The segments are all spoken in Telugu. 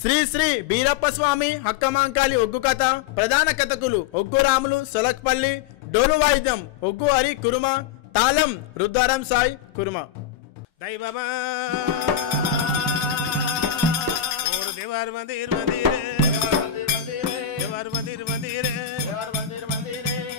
శ్రీ శ్రీ బీరప్ప స్వామి హక్కమాంకాలి ఒగ్గు కథ ప్రధాన కథకులు ఒగ్గు రాములు సొలక్పల్లి డోలు వాయిద్యం ఒగ్గు హరి కురుమ తాళం రుద్రారం సాయి కురుమ దైవమా ఓరు దేవార్ మందిర్ మందిరే దేవార్ మందిర్ మందిరే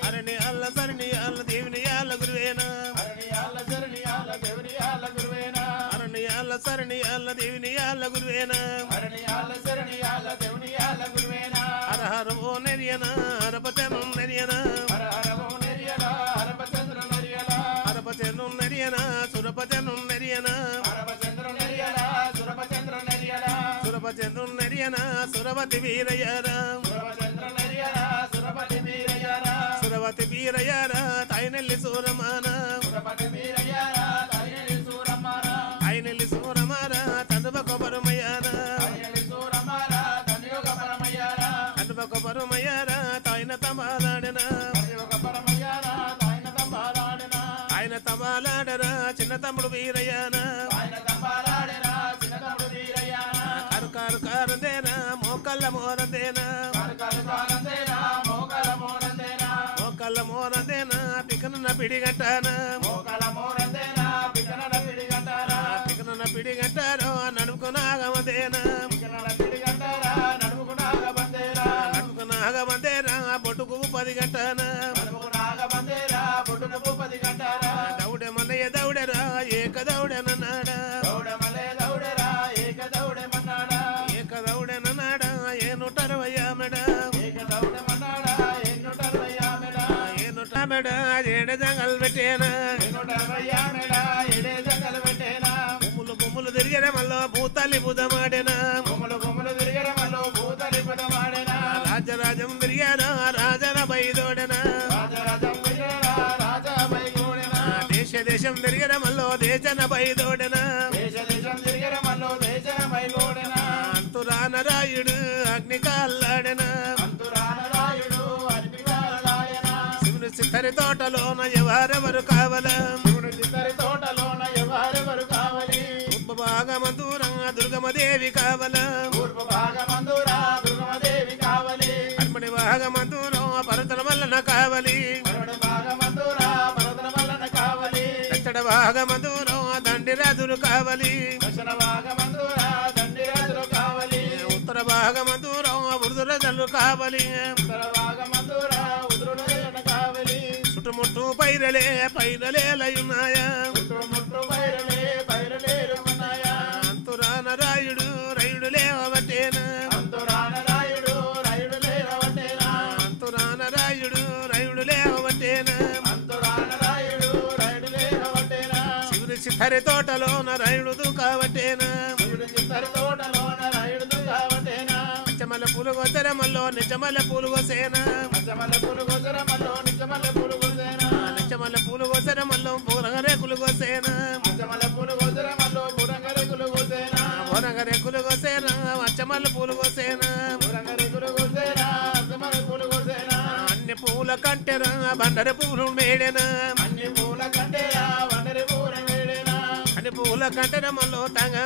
అరణి అల్ల సరణి అల్ల దేవుని అల్ల గురువేనా అరణి అల్ల సరణి అల్ల దేవుని అల్ల గురువేనా అరణి అల్ల సరణి అల్ల దేవుని అల్ల గురువేనా అరణి అల్ల సరణి అల్ల దేవుని అల్ల గురువేనా హర హర ఓ నెరియనా హరపతను నెరియనా హర హర ఓ నెరియనా హరపచంద్ర నెరియనా హరపచంద్ర నెరియనా సురపచంద్ర నెరియనా హరపచంద్ర నెరియనా సురపచంద్ర నెరియనా సురపచంద్ర నెరియనా సురవతి వీరయరా సురపచంద్ర నెరియనా సురవతి వీరయరా సురవతి వీరయరా తైనెల్లి సూరమాన సురవతి వీరయరా తైనెల్లి సూరమాన తైనెల్లి సూరమాన తండ్రుబక పరమయానా తైనెల్లి సూరమాన తండ్రుబక పరమయానా తండ్రుబక పరమయారా తైన తమాలాడనా తండ్రుబక పరమయారా తైన తమాలాడనా ఆయన తమాలాడరా చిన్న తమ్ముడు వీరయానా ఆయన తమాలాడరా చిన్న తమ్ముడు వీరయానా కరుకారు కారందేనా మోకల్ల మోరందేనా కరుకారు కారందేనా మోకల్ల మోరందేనా మోకల్ల మోరందేనా పికనన పిడిగంటానా మోకల్ల మోరందేనా పికనన పిడిగంటారా పికనన పిడిగంటారో నడుముకునాగమందేనా పికనన పిడిగంటారా నడుముకునాగమందేనా నడుముకునాగమందేనా బొట్టుకు 10 గంటనా నడుముకునాగమందేనా బొట్టుకు 10 గంటరా దౌడే మల్లయ్య దౌడరా ఏక దౌడనన్నాడా దౌడే మల్లయ్య దౌడరా ఏక దౌడమన్నాడా ఏక దౌడనన్నాడా ఏ 160 మెడా ఏక దౌడమన్నాడా ఏ 160 మెడా ఏ 160 మెడా ఏడే జంగల్ పెట్టేనా ఏ 160 మెడా ఏడే జంగల్ పెట్టేనా గుమ్ములు గుమ్ములు తిరిగేర మల్లో భూతాలి బుధమాడేనా గుమ్ములు గుమ్ములు తిరిగేర మల్లో భూతాలి బుధమాడేనా రాజరాజం తిరిగారా రాజన బైదోడనా రాజరాజం తిరిగారా రాజా బైదోడనా దేశ దేశం తిరిగేర మల్లో దేశన బైదోడనా దేశ దేశం తిరిగేర మల్లో దేశన బైదోడనా అంతురానరాయుడు అగ్ని కాల్లాడనా అంతురానరాయుడు అగ్ని కాల్లాడనా శివుని చిత్తరి తోటలోన ఎవరెవరు కావలా శివుని చిత్తరి తోటలోన ఎవరెవరు కావాలి పూర్వ భాగమందురా దుర్గమదేవి కావలా పూర్వ భాగమందురా దుర్గమదేవి కావాలి కర్మణి భాగమందురా పరతల వల్లన కావాలి కర్మణి భాగమందురా పరతల వల్లన కావాలి దక్షిణ భాగమందురా దండిరాజులు కావాలి దక్షిణ భాగమందురా దండిరాజులు కావాలి ఉత్తర భాగమందురా వృద్ధురాజులు కావాలి ఉత్తర భాగమందురా వృద్ధురాజులు కావాలి చుట్టుముట్టు పైరలే పైరలేలయున్నాయా చుట్టుముట్టు పైరలే పైరలేలున్నాయా అంతురానరాయుడు రయుడు లేవబట్టేనా అంతురానరాయుడు రయుడు లేవబట్టేనా అంతురానరాయుడు రయుడు లేవబట్టేనా అంతురానరాయుడు రయుడు లేవబట్టేనా శివుడి చిత్తరి తోటలోన రయుడు దూకాబట్టేనా శివుడి చిత్తరి తోటలోన రయుడు దూకాబట్టేనా నిజమల పూలు గోచరమల్లో నిజమల పూలు గోసేనా నిజమల పూలు గోచరమల్లో నిజమల పూలు గోసేనా నిజమల పూలు గోచరమల్లో పూరంగరేకులు గోసేనా నిజమల పూలు గోచరమల్లో పూరంగరేకులు గోసేనా పూరంగరేకులు గోసేనా అచ్చమల్ల పూలు గోసేనా పూరంగరేకులు గోసేనా అచ్చమల్ల పూలు గోసేనా అన్ని పూల కంటెరా బండరి పూలు మేడెనా అన్ని పూల కంటెరా బండరి పూల మేడెనా అన్ని పూల కంటెరమల్లో తంగ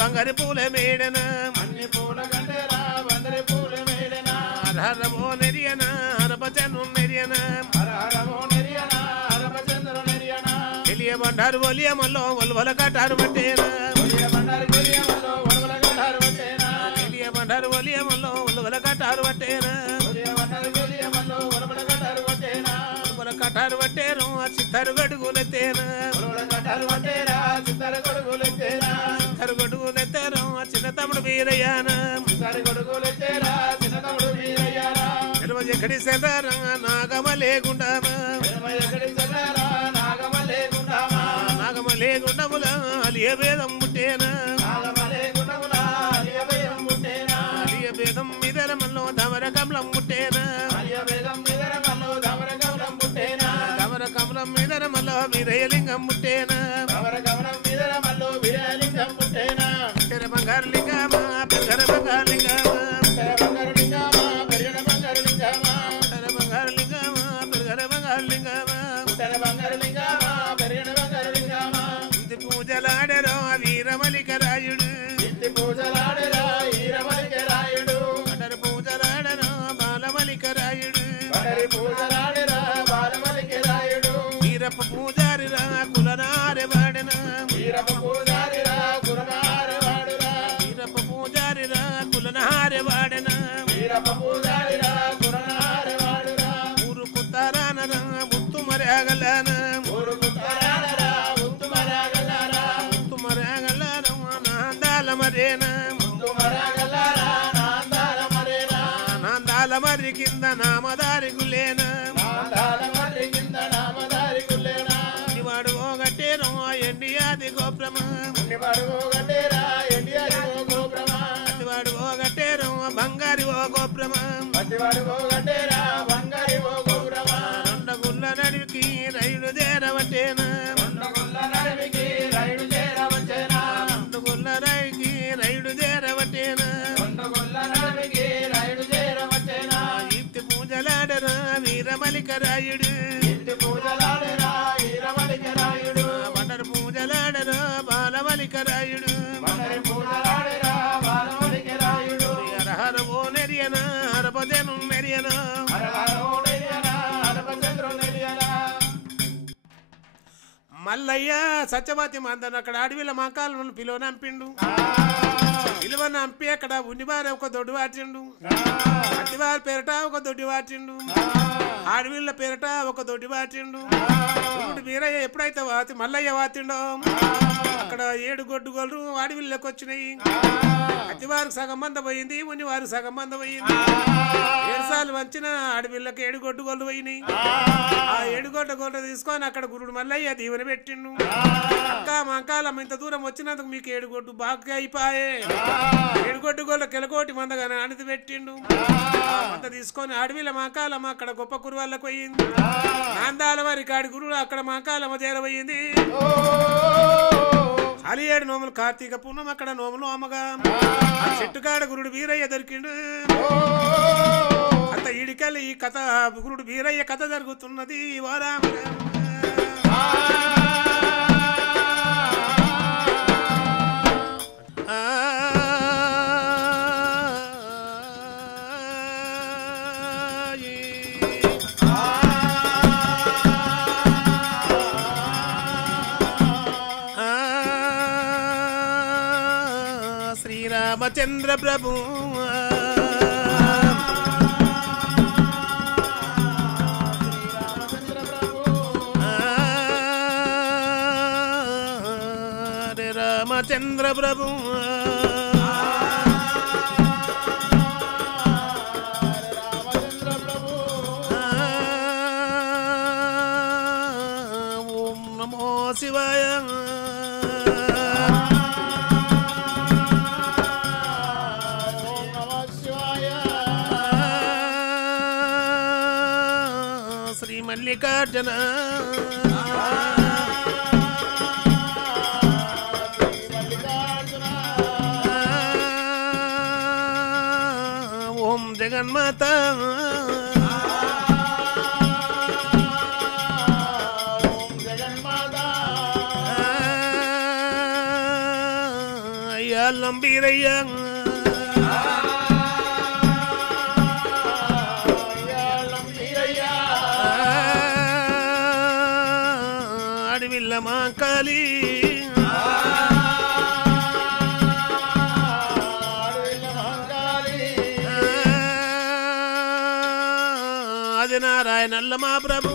బంగారి పూల మేడెనా అన్ని పూల కంటెరా బండరి పూల మేడెనా హరహరమో నెరియనా హరపచను నెరియనా హరహరమో నెరియనా హరపచంద్ర నెరియనా ఎలియ బండారు ఒలియ మల్లో ఒల్వల కటారు పట్టేనా ఒలియ బండారు ఒలియ మల్లో ఒల్వల కటారు పట్టేనా ఎలియ బండారు ఒలియ మల్లో ఒల్వల కటారు పట్టేనా ఒలియ బండారు ఒలియ మల్లో ఒల్వల కటారు పట్టేనా ఒల్వల కటారు పట్టేను చిత్తరు గడుగులెత్తేనా ఒల్వల కటారు పట్టేరా చిత్తరు గడుగులెత్తేనా చిత్తరు గడుగులెత్తేను చిన్న తమ్ముడు వీరయ్యానా చిత్తరు గడుగులెత్తేరా చిన్న తమ్ముడు వీరయ్యానా ఎక్కడి సెల్లారా నాగమలేగుండామా ఎక్కడి సెల్లారా నాగమలేగుండామా నాగమలేగుండములా అలియ భేదం ముట్టేనా నాగమలేగుండములా అలియ భేదం ముట్టేనా అలియ భేదం మిదరమల్లో ధమర కమలం ముట్టేనా అలియ భేదం మిదరమల్లో ధమర కమలం ముట్టేనా ధమర కమలం మిదరమల్లో వీరయలింగం ముట్టేనా ధమర కమలం మిదరమల్లో వీరయలింగం ముట్టేనా పెర బంగారు లింగమా పెర బంగారు లింగమా పెర బంగారు లింగమా పెర బంగారు లింగమా పెర బంగారు లింగమా పెర బంగారు లింగమా పెర బంగారు లింగమా పెర బంగారు లింగమా ఇంటి పూజలాడరో వీరమలిక రాయుడు ఇంటి పూజలాడరో వీరమలిక వీరప్ప పూజారి రా కులనారే వాడన వీరప్ప పూజారి రా కులనారే వాడురా వీరప్ప పూజారి రా కులనారే వాడన వీరప్ప పూజారి రా కులనారే వాడురా ఊరు కుతారాన రా ముత్తు మరగలన ఊరు కుతారాన ముత్తు మరగలరా ముత్తు మరగలన నాందాల మరేన ముత్తు మరగలరా నాందాల మరేనా నాందాల మరి కింద నామదారి గులేన నాందాల మరి కింద నామదారి గులేనా వాడు ఓగట్టేరో ఎండియాది గోప్రమ నివాడు గటేరా ఎండియాది గోప్రమ వాడు ఓగట్టేరో బంగారి ఓ గోప్రమ పతివాడు గటేరా బంగారి గోప్రమ గుల్ల నడికి రైలు చేరవటేనా కొండగొల్ల నడికి రైలు చేరవచ్చేనా గుల్ల రైకి రైలు చేరవటేనా కొండగొల్ల నడికి రైలు చేరవచ్చేనా ఇత్తి పూజలాడరా వీరమలికరాయుడు ఇంటి పూజలాడరా వీరమలికరాయుడు వండరు పూజలాడరా బాలమలికరాయుడు మందరి పూజలాడరా బాలమలికరాయుడు హరహర ఓ నెరియన హరపదేను నెరియన హరహరోడయ్యనా హరపచంద్రుడయ్యనా మల్లయ్య సత్యవతి మందను అక్కడ అడవిల మాకాలను పిలువనంపిండు పిలువనంపి అక్కడ ఉనివారి ఒక దొడ్డు వాటిండు అతివారి పేరట ఒక దొడ్డి వాటిండు అడవిళ్ళ పేరట ఒక దొడ్డి వాటిండు వీరయ్య ఎప్పుడైతే మల్లయ్య వాతిండో అక్కడ 7 గొడ్డుగోళ్ళు అడవిళ్ళకి వచ్చినాయి అతివారికి సగం మంద పోయింది ఉనివారికి సగం మంద పోయింది 7 సార్లు వచ్చిన అడవిళ్ళకి 7 గొడ్డుగోళ్ళు పోయినాయి ఆ 7 గొడ్డుగోళ్ళు తీసుకొని అక్కడ గురుడు మల్లయ్య దీవెన పెట్టిండు అక్క మంకాలమ్మ ఇంత దూరం వచ్చినందుకు మీకు 7 గొడ్డు బాగా అయిపోయే 7 గొడ్డుగోళ్ళ కెలకోటి మందగానే అణిది పెట్టిండు మంద తీసుకొని అడవిల మంకాలమ్మ అక్కడ గొప్ప కురువాళ్ళకు పోయింది నాందాల వారి కాడి గురుడు అక్కడ మంకాలమ్మ చేరబోయింది అలి 7 నోములు కార్తీక పూర్ణం అక్కడ నోములు అమ్మగా ఆ చెట్టుకాడ గురుడు వీరయ్య దొరికిండు అంత ఈడికెళ్ళి ఈ కథ గురుడు వీరయ్య కథ జరుగుతున్నది వారామ శ్రీరామచంద్ర ప్రభు రామచంద్ర ప్రభు ఓం నమో శివాయ శ్రీ మల్లికార్జున ఓం జగన్మాత అయ్యా లంబీరయ్యా అడవిల్ల మాంకాలి అది నారాయణల్ల మా ప్రభు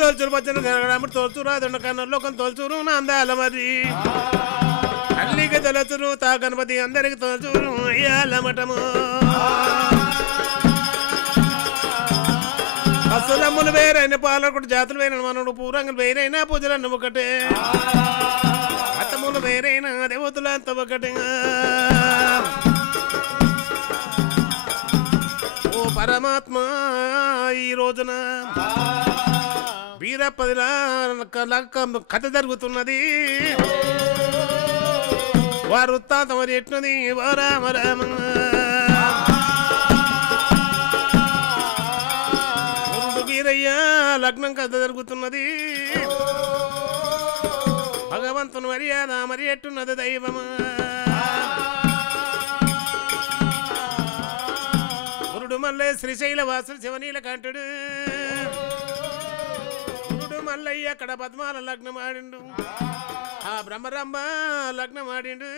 తోల్చురు పచ్చని జరగడం తోల్చురు అదొండ కన్నుల్లో కొన్ని తోల్చురు నా అందాల మరి అల్లికి తొలచురు తా గణపతి అందరికి తోల్చురు అయ్యాల మఠము అసలమ్ములు వేరైన పాలకుడు జాతులు వేరైన మనడు పూరంగులు వేరైన పూజలన్న ఒకటే అత్తములు వేరైన దేవతలు అంత ఒకటే ఓ పరమాత్మ ఈ రోజున వీరప్పదిల కథ జరుగుతున్నది వారు వృత్తాంతం మరి ఎట్లుంది ఓ రామ రామ వీరయ్య లగ్నం కథ జరుగుతున్నది భగవంతుని మర్యాద మరి ఎట్టున్నది దైవమా గురుడు మల్లె శ్రీశైల వాసుడు శివనీల కంఠుడు గురుడు మల్లయ్య అక్కడ పద్మాల లగ్నం ఆడిండు ఆ బ్రహ్మరంభ లగ్నం ఆడిండు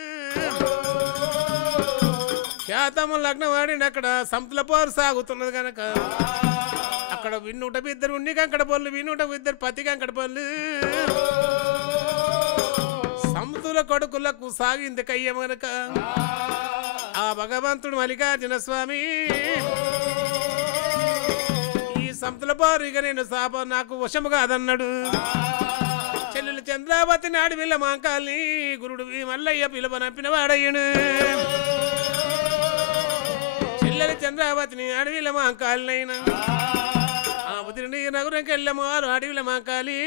ఖ్యాతము లగ్నం ఆడిండు అక్కడ సంతుల పోరు సాగుతున్నది కనుక అక్కడ విన్నూట ఇద్దరు ఉన్ని కంకడ పళ్ళు విన్నూట ఇద్దరు పతి కంకడ పళ్ళు సంతుల కొడుకులకు సాగింది కయ్య కనుక ఆ భగవంతుడు మల్లికార్జున స్వామి ఈ సంతుల పోరు ఇక నేను శాపం నాకు వశము కాదన్నాడు చెల్లెలు చంద్రావతి నాడు వీళ్ళ మాంకాల్ని గురుడు మల్లయ్య పిలువనంపిన వాడయ్యను చెల్లెలు చంద్రావతిని అడవిల మాంకాలినైనా ఆ ఉదిరిని నగరంకి వెళ్ళమారు అడవిల మాంకాలి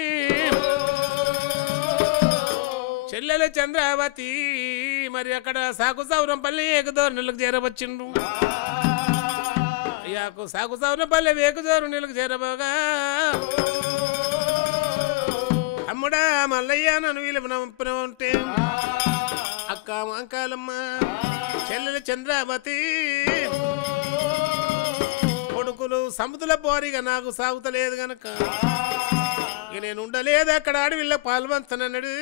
చెల్లెలు చంద్రావతి మరి అక్కడ సాకు సౌరంపల్లి ఏకదోరణులకు చేరవచ్చిండు అయ్యాకు సాకు సౌరంపల్లి ఏకదోరణులకు చేరబోగా అమ్ముడా మల్లయ్య నన్ను వీళ్ళ ఉంటే అక్క మాంకాలమ్మ చెల్లెలు చంద్రావతి కొడుకులు సముద్ర పోరిగా నాకు సాగుతలేదు గనక ఇక నేను ఉండలేదు అక్కడ అడవిలో పాల్వంతనన్నాడు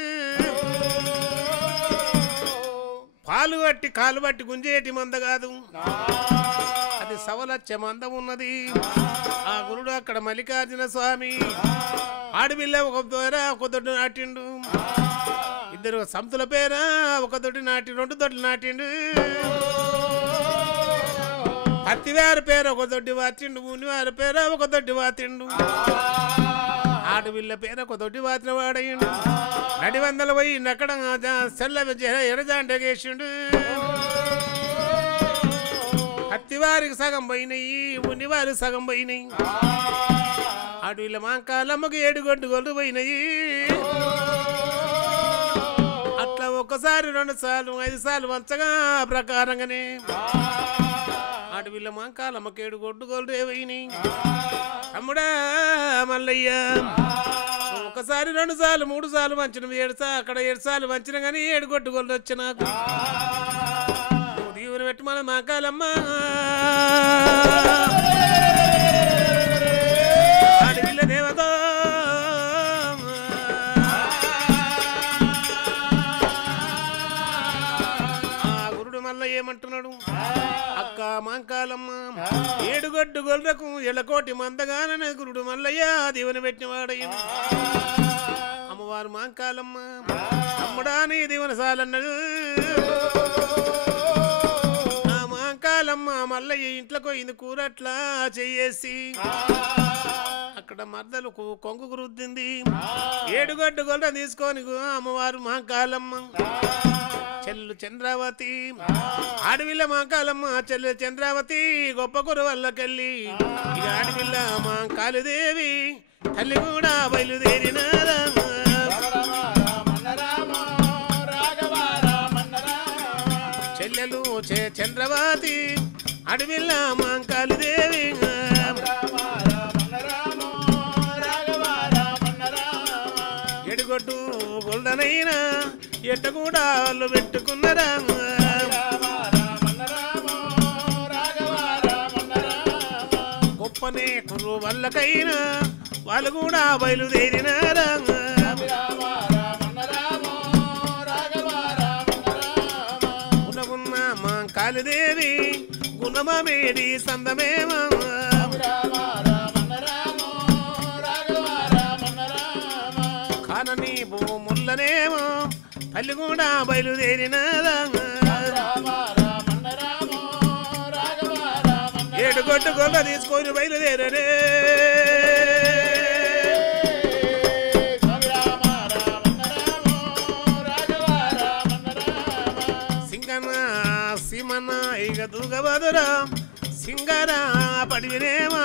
పాలు బట్టి కాలు బట్టి గుంజేటి మంద కాదు అది సవలచ్చ మందం ఉన్నది ఆ గురుడు అక్కడ మల్లికార్జున స్వామి ఆడవిల్ల ఒక దొడ్డు నాటిండు ఇద్దరు సంతుల పేర ఒక దొడ్డి నాటి రెండు దొడ్లు నాటిండు పత్తివారి పేరు ఒక దొడ్డి వాతిండు మునివారి పేరు ఒక దొడ్డి వాతిండు ఆడవిల్ల పేరు ఒక దొడ్డి వాతిన వాడయిండు నడివందలు పోయి అక్కడ సెల్ల ఎరజాండగేసిండు పత్తివారికి సగం పోయినాయి మునివారికి సగం పోయినాయి అడవిల మాంకాలమ్మకు 7 గొడ్డు పోయినాయి అట్లా ఒక్కసారి 2 సార్లు 5 సార్లు వంచగా ప్రకారంగానే అడవిల మాంకాలమ్మకు 7 గొడ్డు పోయినాయి తమ్ముడా మల్లయ్య ఒకసారి 2 సార్లు 3 సార్లు వంచిన 7 సార్లు అక్కడ 7 సార్లు వంచిన కానీ 7 గొడ్డు వచ్చి నాకు దీవుని పెట్టి మన మాంకాలమ్మ అడవిల దేవత ఆ గురుడు మల్ల ఏమంటున్నాడు అక్క మాంకాలమ్మ 7 గొడ్డు గొర్రెకు ఎలకోటి మందగాననే గురుడు మల్లయ్య దీవెన పెట్టినవాడయ్య అమ్మవారు మాంకాలమ్మ అమ్ముడా నీ దీవెన సాలన్నాడు ఆ మాంకాలమ్మ మల్లయ్య ఇంట్లోకి పోయింది కూర అట్లా చెయ్యేసి అక్కడ మర్దలు కొంగు గురుద్దింది 7 గొడ్డు గొర్రె తీసుకొని అమ్మవారు మాంకాలమ్మ చెల్లు చంద్రావతి ఆడవిల్ల మాంకాలమ్మ చెల్లు చంద్రావతి గొప్ప కుర వల్లకెళ్ళి ఇక ఆడవిల్ల మాంకాళిదేవి తల్లి కూడా బయలుదేరినారా చెల్లెలు చంద్రవతి అడవిల్ల మాంకాళిదేవి ఎడుగొడ్డు గొల్డనైనా ఎట్ట కూడా వాళ్ళు పెట్టుకున్నరా గొప్పనే కుర్రు వాళ్ళకైనా వాళ్ళు కూడా బయలుదేరినారా గుణగున్న మా కాళిదేవి గుణమేడి సందమేమా కానని భూముల్లనేమో తల్లి కూడా బయలుదేరినదా 7 గొడ్డు గొల్ల తీసుకొని బయలుదేరనే సింగన సీమన ఇక దూగబదురా సింగరా పడివినేమా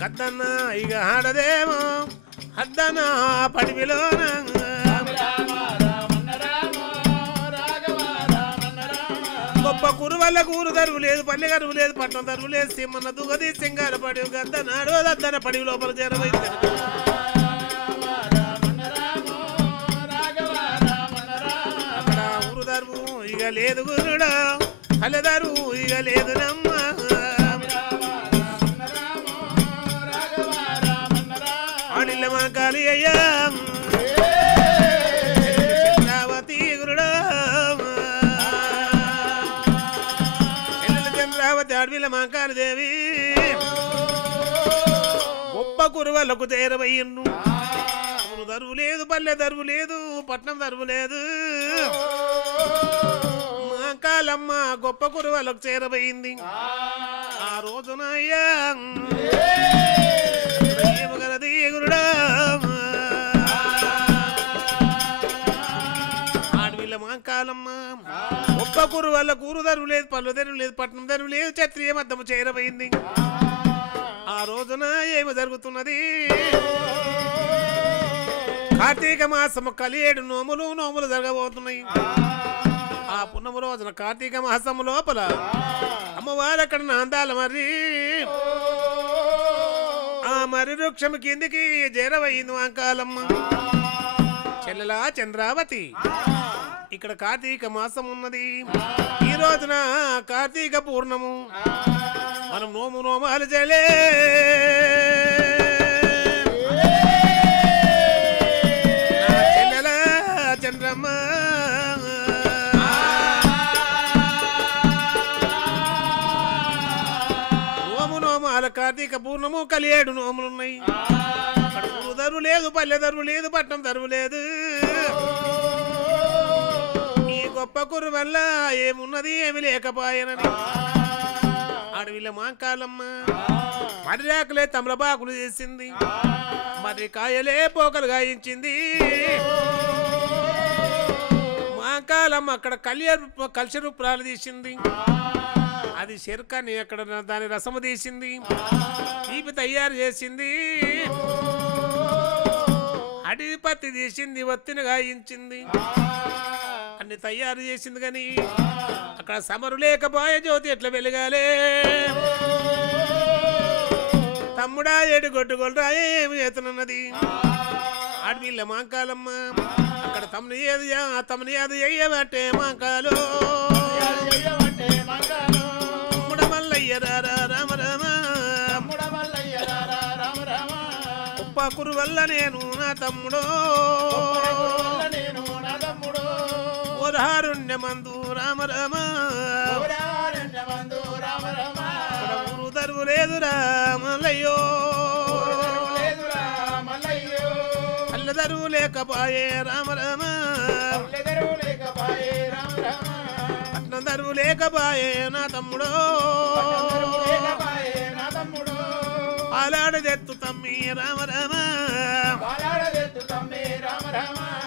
గద్దన్న ఇక ఆడదేమో అద్దన పడివిలోన గొప్ప కురువల్ల కూరు దరువు లేదు పల్లె గరువు లేదు పట్టణం దరువు లేదు సిమ్మన్న దుగది సింగార పడి గద్ద నాడు దద్దన పడి లోపల చేరవైంది అక్కడ ఊరు దరువు ఇక లేదు గురుడా పల్లె దరువు ఇక లేదు నమ్మ ఆడిల్ల మా కాలి అయ్యా చంద్రావతి గురుడా చంద్రావతి అడవిల మా కాలి దేవి గొప్ప కురువలకు చేరవయ్యను దరువు లేదు పల్లె దరువు లేదు పట్నం దరువు లేదు మా కాలమ్మ గొప్ప కురువలకు చేరవయింది ఆ రోజున అయ్యా గురుడా ఆడవిల్ల మా కాలమ్మ గొప్ప కురువల్ల కూరు దరువు లేదు పళ్ళు దరువు లేదు పట్నం దరువు లేదు క్షత్రియ మద్దము చేరవయింది ఆ రోజున ఏమి జరుగుతున్నది కార్తీక మాసము కలియేడు నోములు జరగబోతున్నాయి ఆ పున్నము రోజున కార్తీక మాసము లోపల అమ్మవారు అక్కడ నాందాల మరి ఆ మరి వృక్షము కిందికి చేరవయింది వంకాలమ్మ చెల్లెలా చంద్రావతి ఇక్కడ కార్తీక మాసం ఉన్నది ఈ రోజున కార్తీక పూర్ణము మనం నోమాలు చేయలే చెల్లెలా చంద్రమ్మ నోమాల కార్తీక పూర్ణము కలియేడు నోములున్నాయి దరువు లేదు పల్లె దరువు లేదు పట్నం దరువు లేదు ఈ గొప్ప కురు వల్ల ఏమున్నది ఏమి లేకపోయానని అడవిలో మా కాలమ్మ మర్యాకలే తమలపాకులు చేసింది మరి కాయలే పోకలు గాయించింది మా కాలమ్మ అక్కడ కలిసి రూపాలు తీసింది అది శర్కాన్ని అక్కడ దాని రసము తీసింది తీపి తయారు చేసింది అడివి పత్తి తీసింది ఒత్తిని గాయించింది అన్ని తయారు చేసింది కానీ అక్కడ సమరు లేకపోయే జ్యోతి ఎట్లా వెలగాలే తమ్ముడా ఏడు గొడ్డుగొల్రా ఏమి చేతున్నది అడవిల్ల మాంకాలమ్మ అక్కడ తమ్ముని ఏది అయ్యబట్టే మాంకాలు తమ్ముడ మల్లయ్య రామ రామ ఉప్ప కురు వల్ల నేను నా తమ్ముడు ఓదారుణ్యమందు రామ రామ ఊరు దరువు లేదు రామలయ్యో అల్ల దరువు లేకపాయే రామ రామ పట్నం దరువు లేకపాయే నా తమ్ముడు పాలాడదెత్తు తమ్మి రామ రామ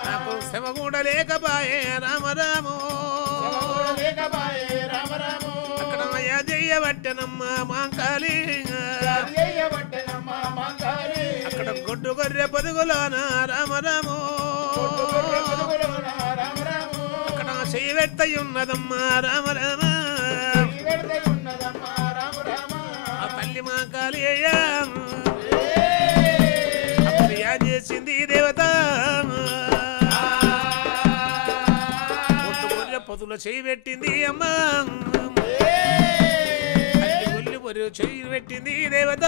నాకు శవ కూడా లేకపాయే రామ రామో అక్కడ జయ్యబట్టెనమ్మ మాంకాలి అక్కడ గొడ్డు గొర్రె పొదుగులోన రామ రామో అక్కడ చెయ్యి పెట్టయున్నదమ్మ రామ రామ ఆ తల్లి మాంకాలి అయ్యా చేసింది దేవత గొడ్డు గొర్రె పొదుల చెయ్యి పెట్టింది అమ్మ తల్లి గొర్రె చెయ్యి పెట్టింది దేవత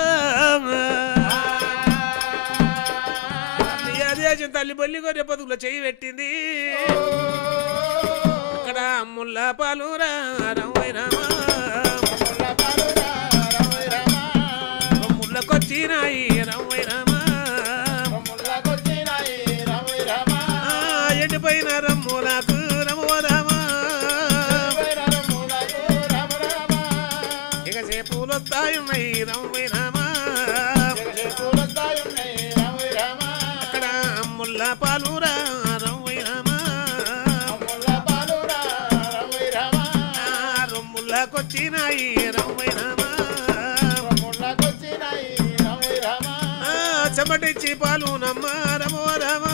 తల్లి బొల్లి గొర్రె పొదుగులో చెయ్యి పెట్టింది అక్కడ అమ్ముల్లా పాలురా రమ్ముళ్ళకొచ్చినాయి రమ్మై రామ ఎండిపోయిన రమ్ములకు రమో రామ ఇక సేపులు వస్తాయున్నాయి రమ్మై రామ అక్కడ అమ్ముల్లా పాలురా రమ్మై రామ రమ్ముళ్ళకొచ్చినాయి రమ్మై రామ చెమటిచ్చి పాలు నమ్మ రమో రామ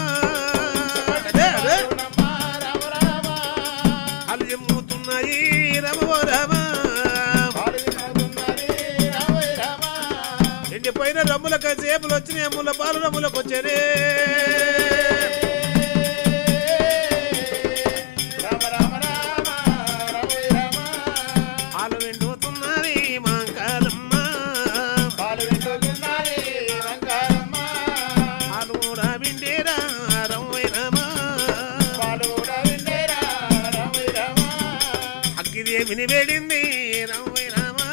అల్లి మూతున్నాయి రమో రామ ఇంకా చేపలు వచ్చినాయి ముళ్ళ పాలు రమ్ములకు వచ్చారే పాలు వెండుతున్నది మాంకాలమ్మ పాలు కూడా విండేరా రమ్మైరామా అగ్గిదేవిని వేడింది రమ్మైరామా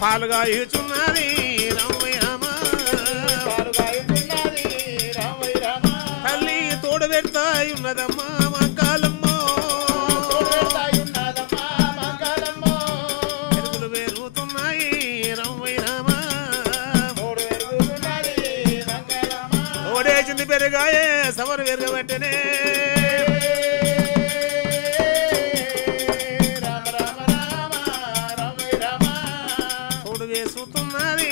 పాలుగా ఇచ్చున్నది రమ్మైరామా తల్లి తోడు పెడతాయి ఉన్నదమ్మా మాంకాలమ్మ ఎరుగులు పెరుగుతున్నాయి రమ్మైరామా తోడేసింది పెరుగాయే సవరు పెరగబట్టనే వేసుతున్నది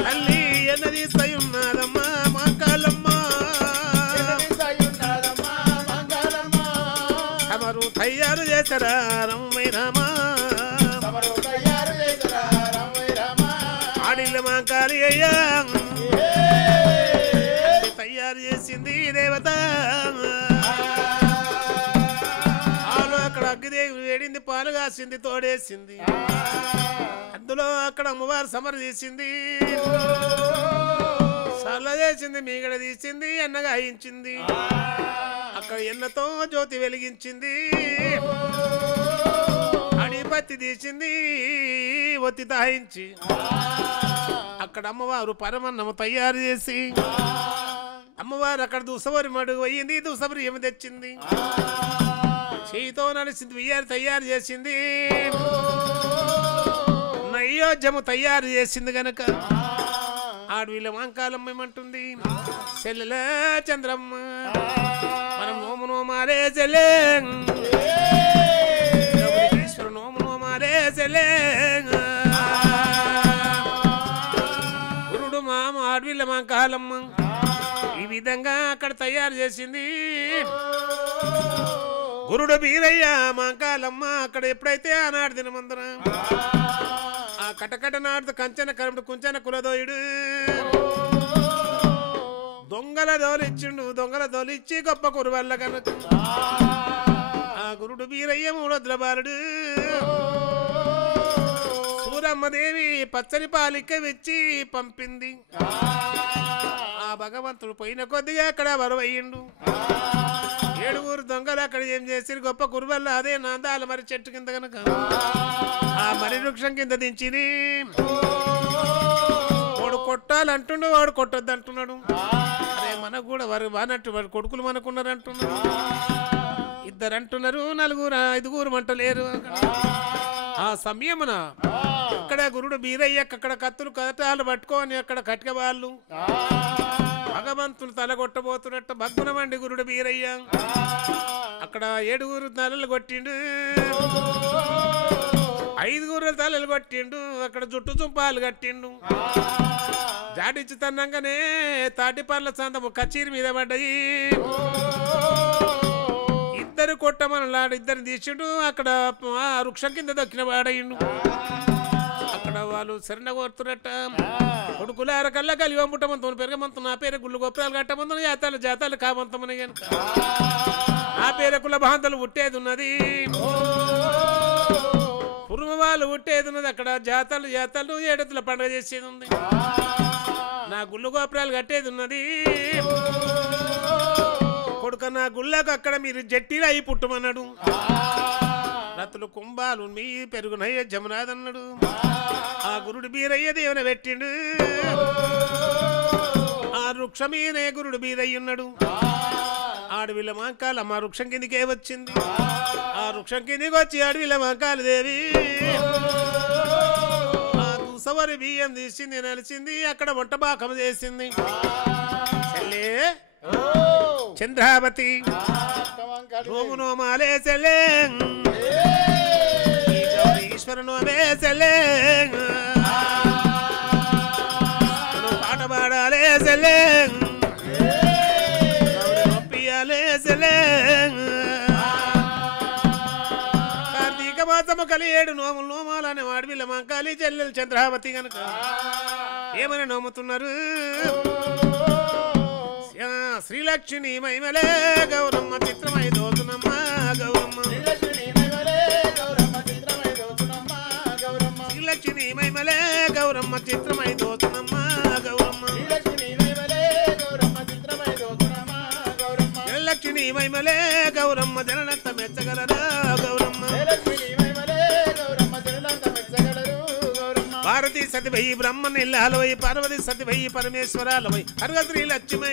తల్లి ఎన్నది ఉన్నదమ్మా మాంకాలమ్మ తమరు తయారు చేశారా రమ్మైరామా ఆడిల్ల మాంకాలి అయ్యా తయారు చేసింది దేవత అగ్గిదేవి వేడింది పాలు కాసింది తోడేసింది అందులో అక్కడ అమ్మవారు సమర తీసింది సల్ల చేసింది మీగడ తీసింది ఎన్నగా అయించింది అక్కడ ఎన్నతో జ్యోతి వెలిగించింది అడిపత్తి తీసింది ఒత్తి తాయించి అక్కడ అమ్మవారు పరమన్నము తయారు చేసి అమ్మవారు అక్కడ దుసవరి మడుగు అయ్యింది దుసవరి ఏమి తెచ్చింది చేయితో నడిచింది బియ్యాన్ని తయారు చేసింది నైవేద్యము తయారు చేసింది గనక ఆడవిల మాంకాలమ్మ ఏమంటుంది చెల్లెల చంద్రమ్మ మనం నోము నోమాలే చెల్లె నోము నోమాలే చెల్లె గురుడు మామ ఆడవిల మాంకాలమ్మ ఈ విధంగా అక్కడ తయారు చేసింది గురుడు బీరయ్య మాంకాలమ్మ అక్కడ ఎప్పుడైతే ఆనాడు దినమందున ఆ కటకట నాడు కంచన కరముడు కుంచన కులదోయుడు దొంగల దోలిచ్చిండు దొంగల దోలిచ్చి గొప్ప కురువల్ల కనుక ఆ గురుడు బీరయ్య మూడొద్దుల బాలుడు సూరమ్మదేవి పచ్చని పాలిక వెచ్చి పంపింది ఆ భగవంతుడు పోయిన కొద్దిగా అక్కడ బరువయ్యిండు ఏడుగురు దొంగలు అక్కడ ఏం చేసి గొప్ప కురువల్ల అదే నాందాల మరి చెట్టు కింద కనుక ఆ మరి వృక్షం కింద దించిని వాడు కొట్టాలంటుండు వాడు కొట్టొద్దు అంటున్నాడు అరే మనకు కూడా వారు బానట్టు వాడు కొడుకులు మనకున్నారు అంటున్నారు ఇద్దరు అంటున్నారు నలుగురు ఐదుగురు మంటలేరు ఆ సమయమున అక్కడ గురుడు బీరయ్యకు అక్కడ కత్తులు కటాలు పట్టుకొని అక్కడ కట్క వాళ్ళు భగవంతులు తలగొట్టబోతున్నట్టు భగ్గునమండి గురుడు బీరయ్య అక్కడ ఏడుగురు తలలు కొట్టిండు ఐదుగురు తలలు కొట్టిండు అక్కడ జుట్టు చుంపాలు కట్టిండు జాడిచ్చి తన్నంగానే తాటిపర్ల సందము కచీరి మీద పడ్డాయి ఇద్దరు కొట్టమనలాడు ఇద్దరు తీసిండు అక్కడ ఆ వృక్షం కింద దక్కిన వాడయిండు అక్కడ వాళ్ళు శరణ కోరుతున్నట్ట కొడుకులార కల్లా కలిగి పంపుటమంతో పెరగమంత నా పేరు గుళ్ళు గొప్పలు కట్టమంత జాతాలు జాతాలు కామంతమని కనుక నా పేరు కుల బాంధలు ఉట్టేది ఉన్నది పురుమ వాళ్ళు ఉట్టేది ఉన్నది అక్కడ జాతాలు జాతాలు ఏడతుల పండుగ చేసేది ఉంది నా గుళ్ళు గోపురాలు కట్టేది ఉన్నది కొడుక నా గుళ్ళకు అక్కడ మీరు జట్టిలో అయి పుట్టమన్నాడు రతులు కుంభాలు మీ పెరుగు నైవేద్యమునాదన్నాడు ఆ గురుడు బీరయ్య దేవుని పెట్టిండు ఆ వృక్షమీనే గురుడు బీరయ్యున్నాడు ఆడవిల మాంకాలమ్మ వృక్షం కిందికే వచ్చింది ఆ వృక్షం కిందికి వచ్చి అడవిల మాంకాలు దేవి ఆ దుసవరి బియ్యం తీసింది నలిసింది అక్కడ వంట బాకం చేసింది చెల్లే చంద్రావతి నోము నోమాలే చెల్లే ఈశ్వర నోమే చెల్లే పాట పాడాలే చెల్లే నొప్పియాలే చెల్లే మాసము కలి 7 నోములు నోమాలని వాడివిల్ల మంకాలి చెల్లెలు చంద్రావతి గనుక ఏమని నోముతున్నారు శ్రీలక్ష్మి మహిమలే గౌరమ్మ చిత్రమై దోతునమ్మ గౌరమ్మ శ్రీలక్ష్మి మహిమలే గౌరమ్మ చిత్రమై దోతునమ్మ గౌరమ్మ జనలక్ష్మి మహిమలే గౌరమ్మ జననంత మెచ్చగలరా గౌరమ్మ భారతీ సతివై బ్రహ్మనిల్లాలవై పార్వతి సతివై పరమేశ్వరాలవై హరగశ్రీ లక్ష్మీ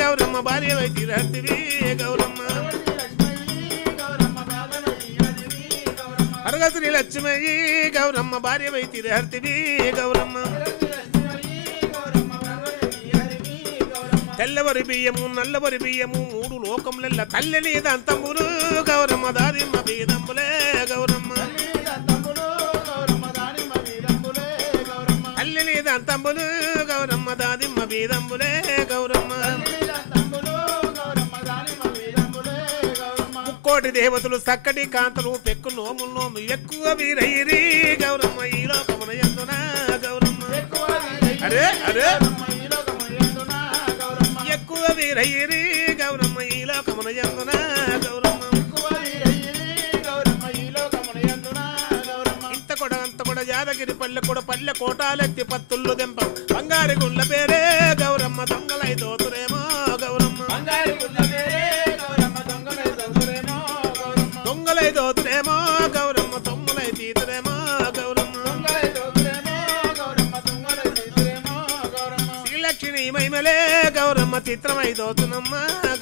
గౌరమ్మ భార్యవై తీరహర్తివి గౌరమ్మ హరగశ్రీ లక్ష్మీ గౌరమ్మ భార్యవై తీరహర్తివి గౌరమ్మ తెల్లవరి బియ్యము నల్లవరి బియ్యము 3 లోకములెల్ల తల్లిని దంతములు గౌరమ్మ దాదిమ్మ బీదంబులే గౌరమ్మ తల్లిని దంతములు గౌరమ్మ దాదిమ్మ బీదంబులే గౌరమ్మ ముక్కోటి దేవతలు చక్కటి కాంతలు పెక్కు నోములు నోము ఎక్కువ వీరయ్యి గౌరమ్మ ఈ లోకమున యందున గౌరమ్మ అరే అరే ఎక్కువ వీరయ్యి గౌరమ్మ ఈ లోకమున యందున గౌరమ్మ ఇంత కూడా యాదగిరి పల్లె కోటాలెత్తి పత్తుళ్ళు దెంప బంగారి గుళ్ళ పేరే గౌరమ్మ దొంగలై దోతురేమో గౌరమ్మ దొంగలై దోతురేమో గౌరమ్మ తొమ్ములై తీతురేమో గౌరమ్మ శ్రీలక్ష్మి మహిమలే గౌరమ్మ చిత్రమై దోతునమ్మ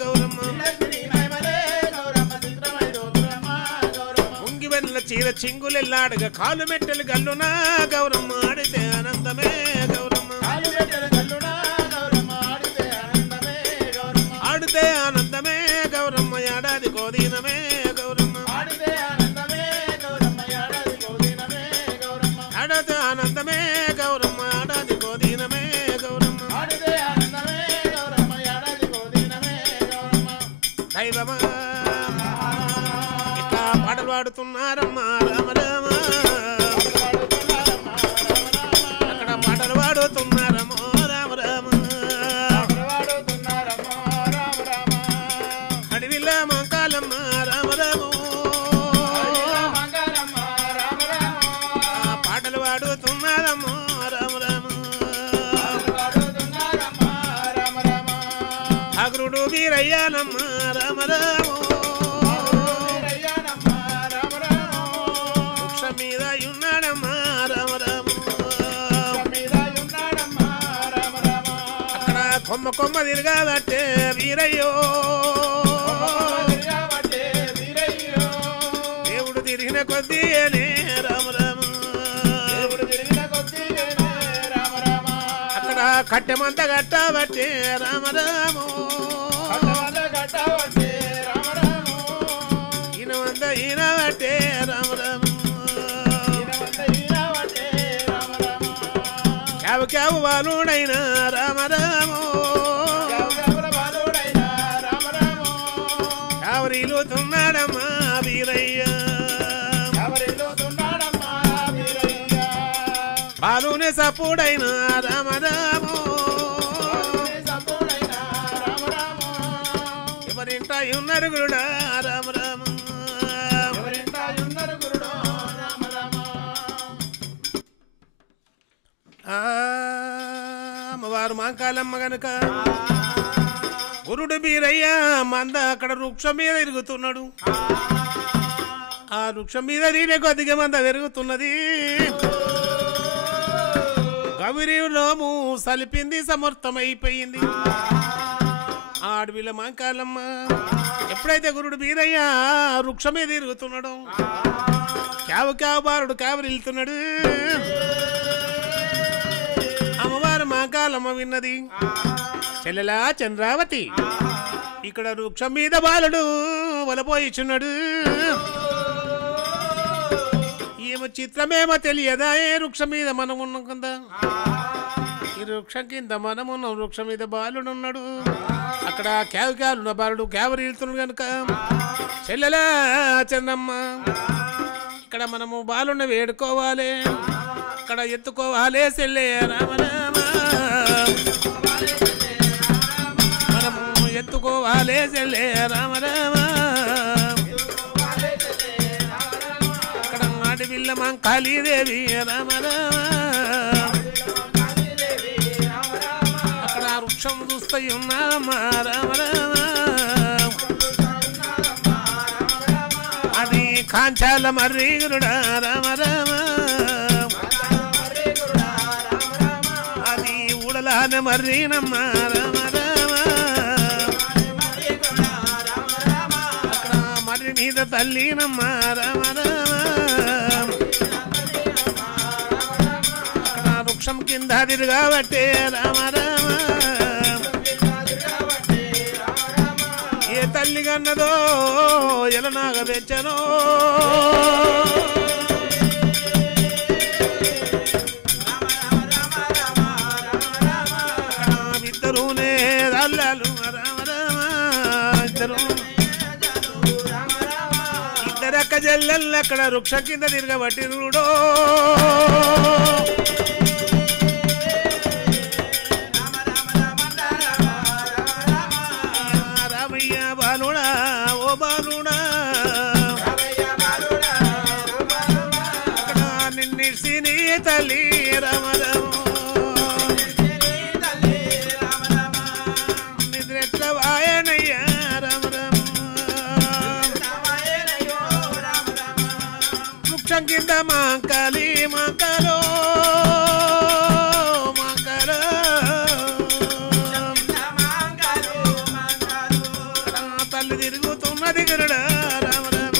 గౌరమ్మ ఉంగివెన్నెల చీర చింగులెల్లాడగా కాలు మెట్టెలు గల్లునా గౌరమ్మ ఆడితే ఆనందమే గౌరమ్మ ఆడితే ఆనందమే గౌరమ్మ ఏడాది కోదీనమే గౌరమ్మ ఆడితే ఆనందమే గౌరమ్మ ఏడాది కోదీనమే గౌరమ్మ దైవమా ఇట్లా పాటలు పాడుతున్నారమ్మా రామ రామ అక్కడ పాటలు పాడుతున్నారమ్మో రామ రామ అడవిల్ల మంకాలమ్మ రామ రామ పాటలు పాడుతున్నారమ్మో రామ రామ అగ్రుడు వీరయ్యానమ్మ రామ రామ వృక్ష మీద ఉన్నాడమ్మా రామ రామ అక్కడ కొమ్మ తిరగాబట్టే వీరయ్యో దేవుడు తిరిగిన కొద్దీ రామ రామ అక్కడ కట్టెమంత కట్టబట్టే రామ రామ ఈయనమంత ఈయన బట్టే రామ రామ క్యావు బాలుడైన రామ రామ కావరిల్లుతున్నాడమ్మా వీరయ్య బాలునే సప్పుడైన రామ రామ ఎవరింట ఉన్నారు గురుడా రామ రామ అమ్మవారు మాంకాలమ్మ గనుక గురుడు బీరయ్య మంద అక్కడ వృక్షం మీద తిరుగుతున్నాడు ఆ వృక్షం మీద దీనే కొద్దిగా మంద పెరుగుతున్నది గవిరిలోము సలిపింది సమర్థమైపోయింది ఆ అడవిలో మాంకాలమ్మ ఎప్పుడైతే గురుడు బీరయ్య వృక్షం మీద తిరుగుతున్నాడు క్యావు బారుడు కావరిల్తున్నాడు అమ్మవారు మాంకాలమ్మ విన్నది చెల్లెలా చంద్రావతి ఇక్కడ వృక్షం మీద బాలుడు వలపోయిచున్నాడు ఏమో చిత్రమేమో తెలియదా ఏ వృక్షం మీద మనం ఉన్నాం కదా ఈ వృక్షం కింద మనమున్న వృక్షం మీద బాలుడు ఉన్నాడు అక్కడ క్యావున్న బాలుడు క్యావరి వెళ్తున్నాడు కనుక చెల్లెలా చంద్రమ్మ ఇక్కడ మనము బాలున్న వేడుకోవాలి అక్కడ ఎత్తుకోవాలి సెల్లే రామ రామ మనము ఎత్తుకోవాలి సెల్లే రామ రామ అక్కడ ఆడపిల్ల మంకాళీదేవి రామ రామ అక్కడ వృక్షం చూస్తూ ఉన్నామా రామ రామ అది కాంచాల మర్రీగురుడా రామ రామ అది ఊడలాన మర్రీనమ్మ రామ రామ అక్కడ మర్రి మీద తల్లినమ్మ రామ రామ అక్కడ వృక్షం కింద తిరగబట్టే రామ రామ ఏ తల్లి కన్నదో ఎలనాగ పెంచనో ఇద్దరునే అల్లాలు రామ రామ ఇద్దరక్క జల్లెళ్ళు అక్కడ వృక్ష కింద తిరగబట్టి రూడో రామయ్య బాలుడా ఓ బాలుడా అక్కడ నిన్నిసి నీ తల్లి రామ రామ నిద్రెట్ల వాయనయ్యా రామ రామ వృక్షం కింద మాంకాలి మాంకాలో తల్లి తిరుగుతున్నది గరుడా రామ రామ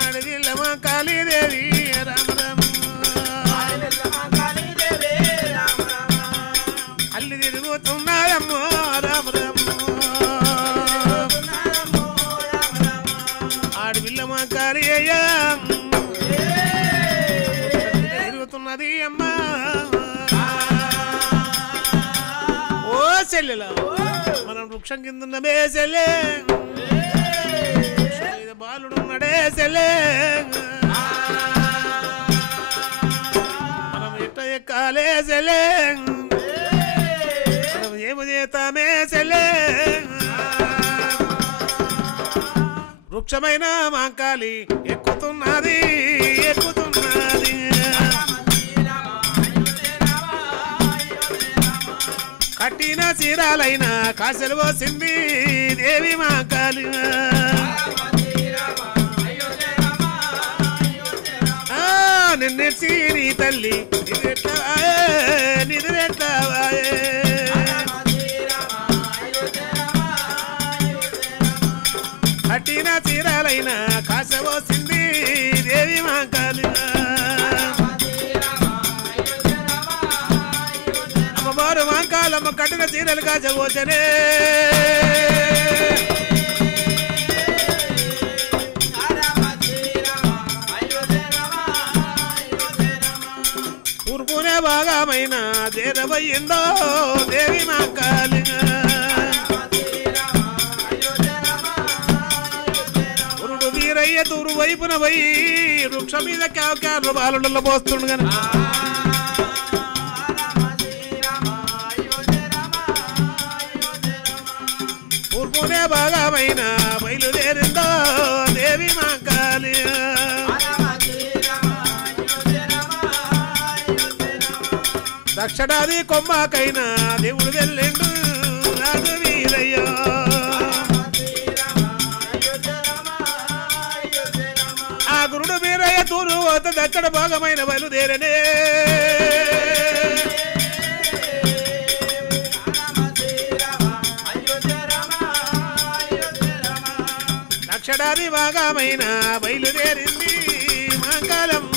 అడవిల్ల మాంకాళీదేవి రామ రామ అల్లి తిరుగుతున్నారమ్మో రామ రామ ఆడవిల్ల మాంకాళీ అయ్యా తిరుగుతున్నది అమ్మా ఓ చెల్లెలా మనం వృక్షం కింద ఉన్నమే చెల్లె బాలుడు ఉన్నాడే చెల్లె మనం ఎట్ట ఎక్కాలే చెల్లె మనం ఏమి చేస్తామే చెల్లె వృక్షమైన మాంకాలి ఎక్కుతున్నది ఎక్కుతున్నది కట్టిన చీరాలైనా కాసలు పోసింది దేవి మాంకాలి నిన్నెచ్చి నీ తల్లి నిద్రెట్లా కట్టిన చీరాలైనా కాస పోసింది దేవి మాంకాలి అమ్మవారు మాంకాలమ్మ కట్టిన చీరలు కాచబోతేనే తూర్పునే భాగమైన దేరవయ్యిందో దేవి మాంకాలి గురుడు వీరయ్య తూరు వైపున పోయి వృక్ష మీద క్యాలు బాలుడల్లో పోస్తుండు గని తూర్పునే భాగమైన బయలుదేరిందో దేవి మాంకాలి దక్షిణాది కొమ్మకైనా దేవుడు వెళ్ళిండు రాజు వీరయ్య ఆ గురుడు వీరయ్య తూరు దక్షిణ భాగమైన బయలుదేరనే దక్షిణాది భాగమైన బయలుదేరింది మాంకాలమ్మ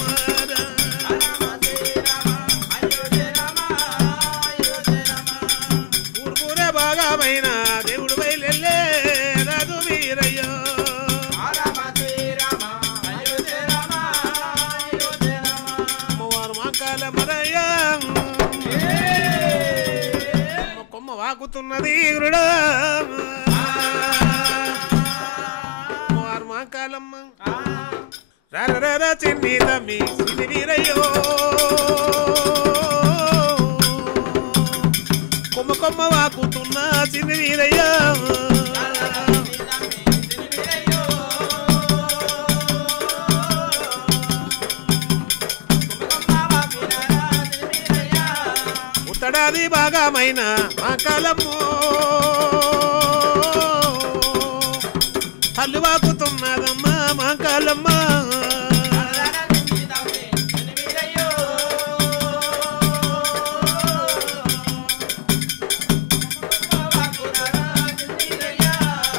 భాగమైన దేవుడు బయలెల్లే రాజు వీరయ్య అమ్మవారు మాంకాల మరయ్య కొమ్మ వాకుతున్నది గురుడా కాలమ్మ రారా చిన్ని తమ్మి చిన్ని వీరయ్యో కొమ్మ కొమ్మ వాకుతున్నా చిన్ని వీరయ్యో ఉత్తడాది భాగమైన మా కాలమ్మ తల్లి వాకుతున్నదమ్మా మా కాలమ్మ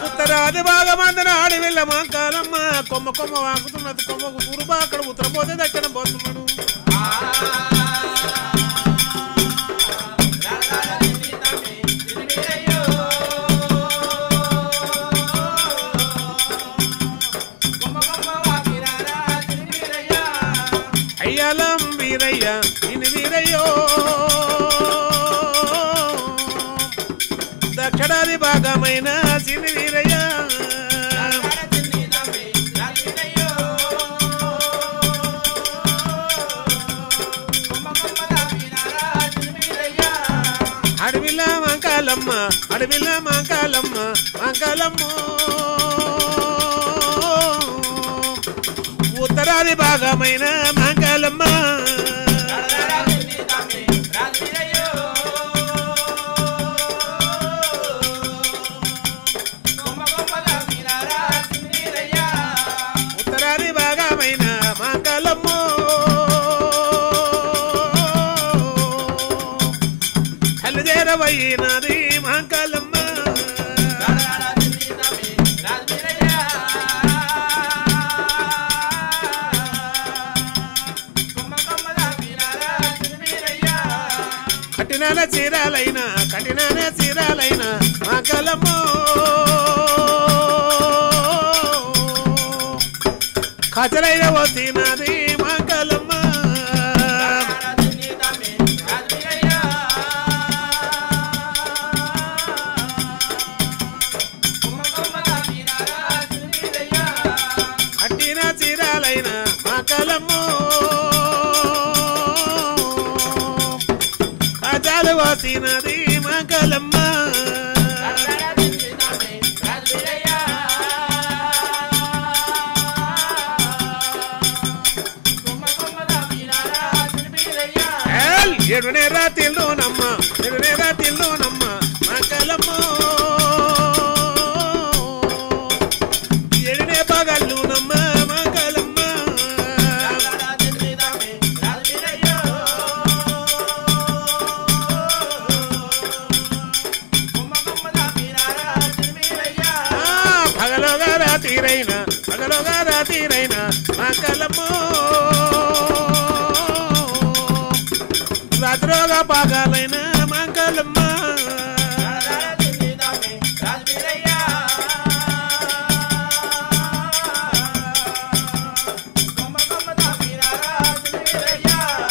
ఉత్తరాది భాగమందన ఆడి వెళ్ళ మా కాలమ్మ కొమ్మ కొమ్మ వాకుతున్నది కొమ్మకు తూరుబా అక్కడ ఉత్తరపోతే దక్షిణ పోతున్నాడు అయ్యాలం వీరయ్య ఇని వీరయ్యో దక్షిణాది భాగమైన చిన్ని వీరయ్య అడవిల మంకాలమ్మ అడవిల మంకాలమ్మ మంకాలమ్మ ఉత్తరాది భాగమైన మంకాలమ్మ ఉత్తరాది భాగమైన మంకాలమ్మ తల్లిదేరవైనది మంకాలమ్మ కఠినాన చీరాలైన మంగళమ్మ ఖచరైన వచ్చినది మంగళమ్మ కఠిన చీరాలైన మంగళమ్మ ఖచాలు వచ్చినది మంగళమ్మ ఏడునే రాతిల్లోనమ్మ మంగళమ్మ ఏడునే పగల్లోనమ్మ మంగళమ్మ పగలోగా రాతిరైన మంగళమ్మ రాత్రోగా పాగాలైన మంగళమ్మ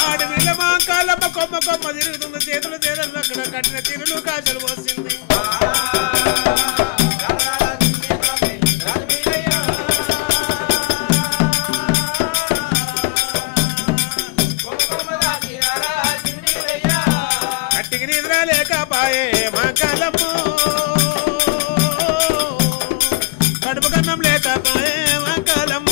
అడవిల మంగళమ్మ కొమ్మ తిరుగుతుంది చేతులు తేరలు అక్కడ కట్టిన తిరులు కాచలు పోసింది కడుపు కన్నం లేకపోయే మంగళమ్మ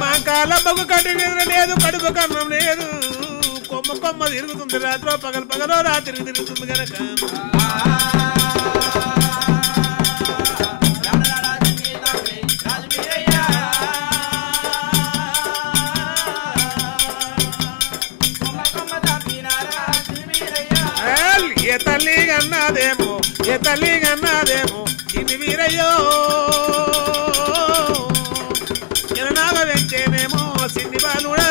మంగళమ్మకు కట్టి నిద్ర లేదు కడుపు కన్నం లేదు కొమ్మ తిరుగుతుంది రాత్రో పగలో రాత్రి తిరుగుతుంది కనుక ఏ తల్లి కన్నాదేమో ఇన్ని వీరయ్యో ఎననాగ వెంచేనేమో సిన్ని బాలుడా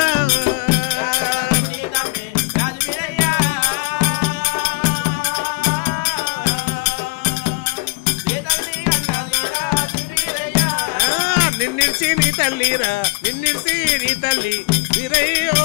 నిన్నిర్చి నీ తల్లి వీరయ్యో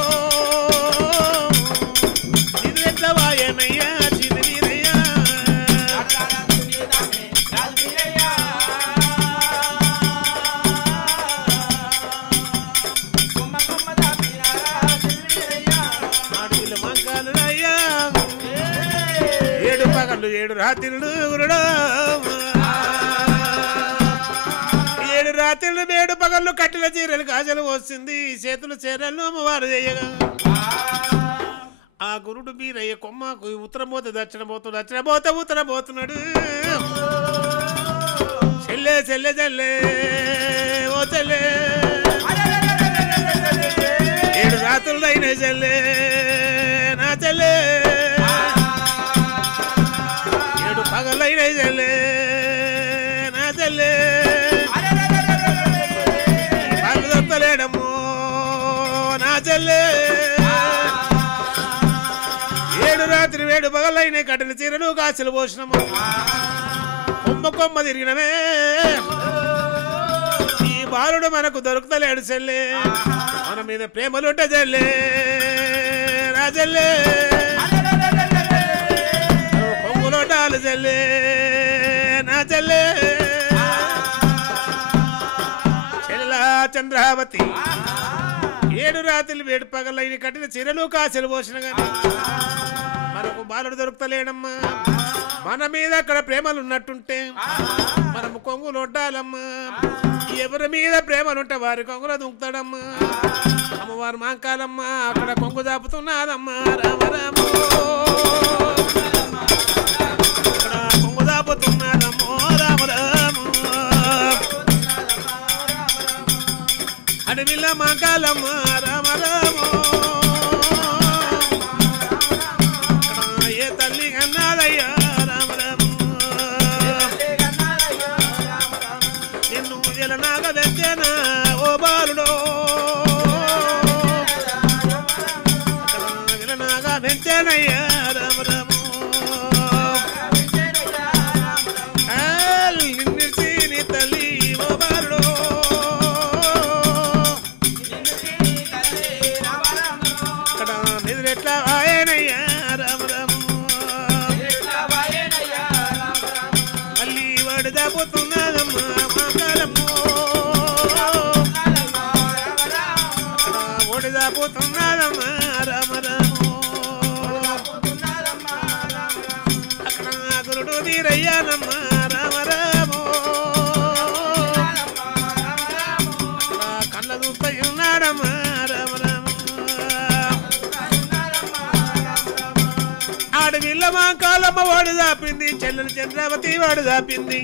పగలు 7 రాత్రులు గురుడా 7 రాత్రులు 7 పగళ్ళు కట్టెల చీరలు కాజలు వస్తుంది చేతులు చీరలు అమ్మవారు చేయగా ఆ గురుడు మీరయ్య కొమ్మకు ఉత్తరం పోతే దక్షిణ పోతున్నాడు దక్షిణ పోతే ఉత్తరం పోతున్నాడు చెల్లె చెల్లె చెల్లె ఓ చెల్లె 7 రాత్రులు అయిన చెల్లె నా చెల్లె 7 పగలైన చెల్లె నా చెల్లె పగలు దొత్తలేడమ్మో నా చెల్లె 7 రాత్రి 7 పగలైన కట్టెల చీరలు కాసులు పోసినము కొమ్మ కొమ్మ తిరిగినమే ఈ బాలుడు మనకు దొరుకుతలేడు చెల్లె మన మీద ప్రేమలుంటే చెల్లె నా చెల్లె కొంగులోటాలు చెల్లె నా చెల్లె చెల్లెలా చంద్రావతి 7 రాత్రులు 7 పగలైన కట్టిన చీరలు కాసులు పోసిన గాని మనకు బాలుడు దొరుకుతలేడమ్మా మన మీద అక్కడ ప్రేమలు ఉన్నట్టుంటే మనము కొంగులు వడ్డాలమ్మా ఎవరి మీద ప్రేమలుంటే వారి కొంగులో దుంకుతాడమ్మా అమ్మవారు మాంకాలమ్మా అక్కడ కొంగు దాపుతున్నదమ్మా రామ రామ అక్కడ కొంగు దాపుతున్నదమ్మో రామ రామ అడవిల్ల మాంకాలమ్మా రామ రామ ఏ తల్లి కన్నాదయ్యా రామ రామ నిన్ను ఎలనాగ వెంచేనా ఓ బాలుడో ఎలనాగ వెంచేనయ్యా రామ రామ నిన్నిర్చి నీ తల్లి ఓ బాలుడో అక్కడ నిద్రెట్లా ఆయనయ్యా రామ రామ మళ్ళీ వాడు దాపోతున్నదమ్మా మాకాలమ్మో ఓడి దాపోతున్నదమ్మా రామ రామో అక్కడ గురుడు వీరయ్యానమ్మా రామ రామో కళ్ళ చూపై ఉన్నాడమ్మా రామ రామ ఆడవిల్ల మా కాలమ్మ వాడు దాపింది చెల్లెలు చంద్రావతి వాడు దాపింది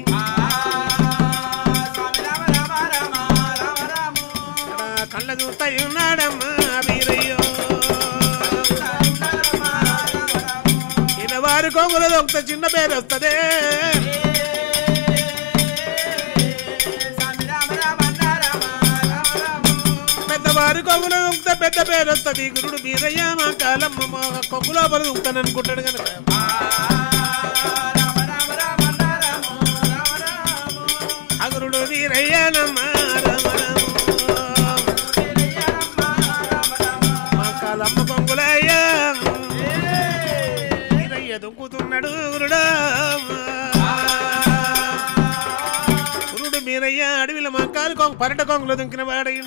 కళ్ళ చూస్తాయి ఉన్నాడమ్మా వీరయ్యో వారి కొంగుల దొంగ చిన్న పేరు వస్తుంది పెద్దవారి కొంగుల దొంగ పెద్ద పేరు వస్తుంది గురుడు వీరయ్య మా కాలమ్మ మా కొంగు లోపల దొంగతాను అనుకుంటాడు కనుక అగురుడు వీరయ్యానమ్మా రామ రామ మా కాలమ్మ కొంగులయ్యా వీరయ్య దొంకుతున్నాడు గురుడా గురుడు మీరయ్య అడవిలో మా కాలు కొంగు పరట కొంగులో దుంకిన వాడయ్య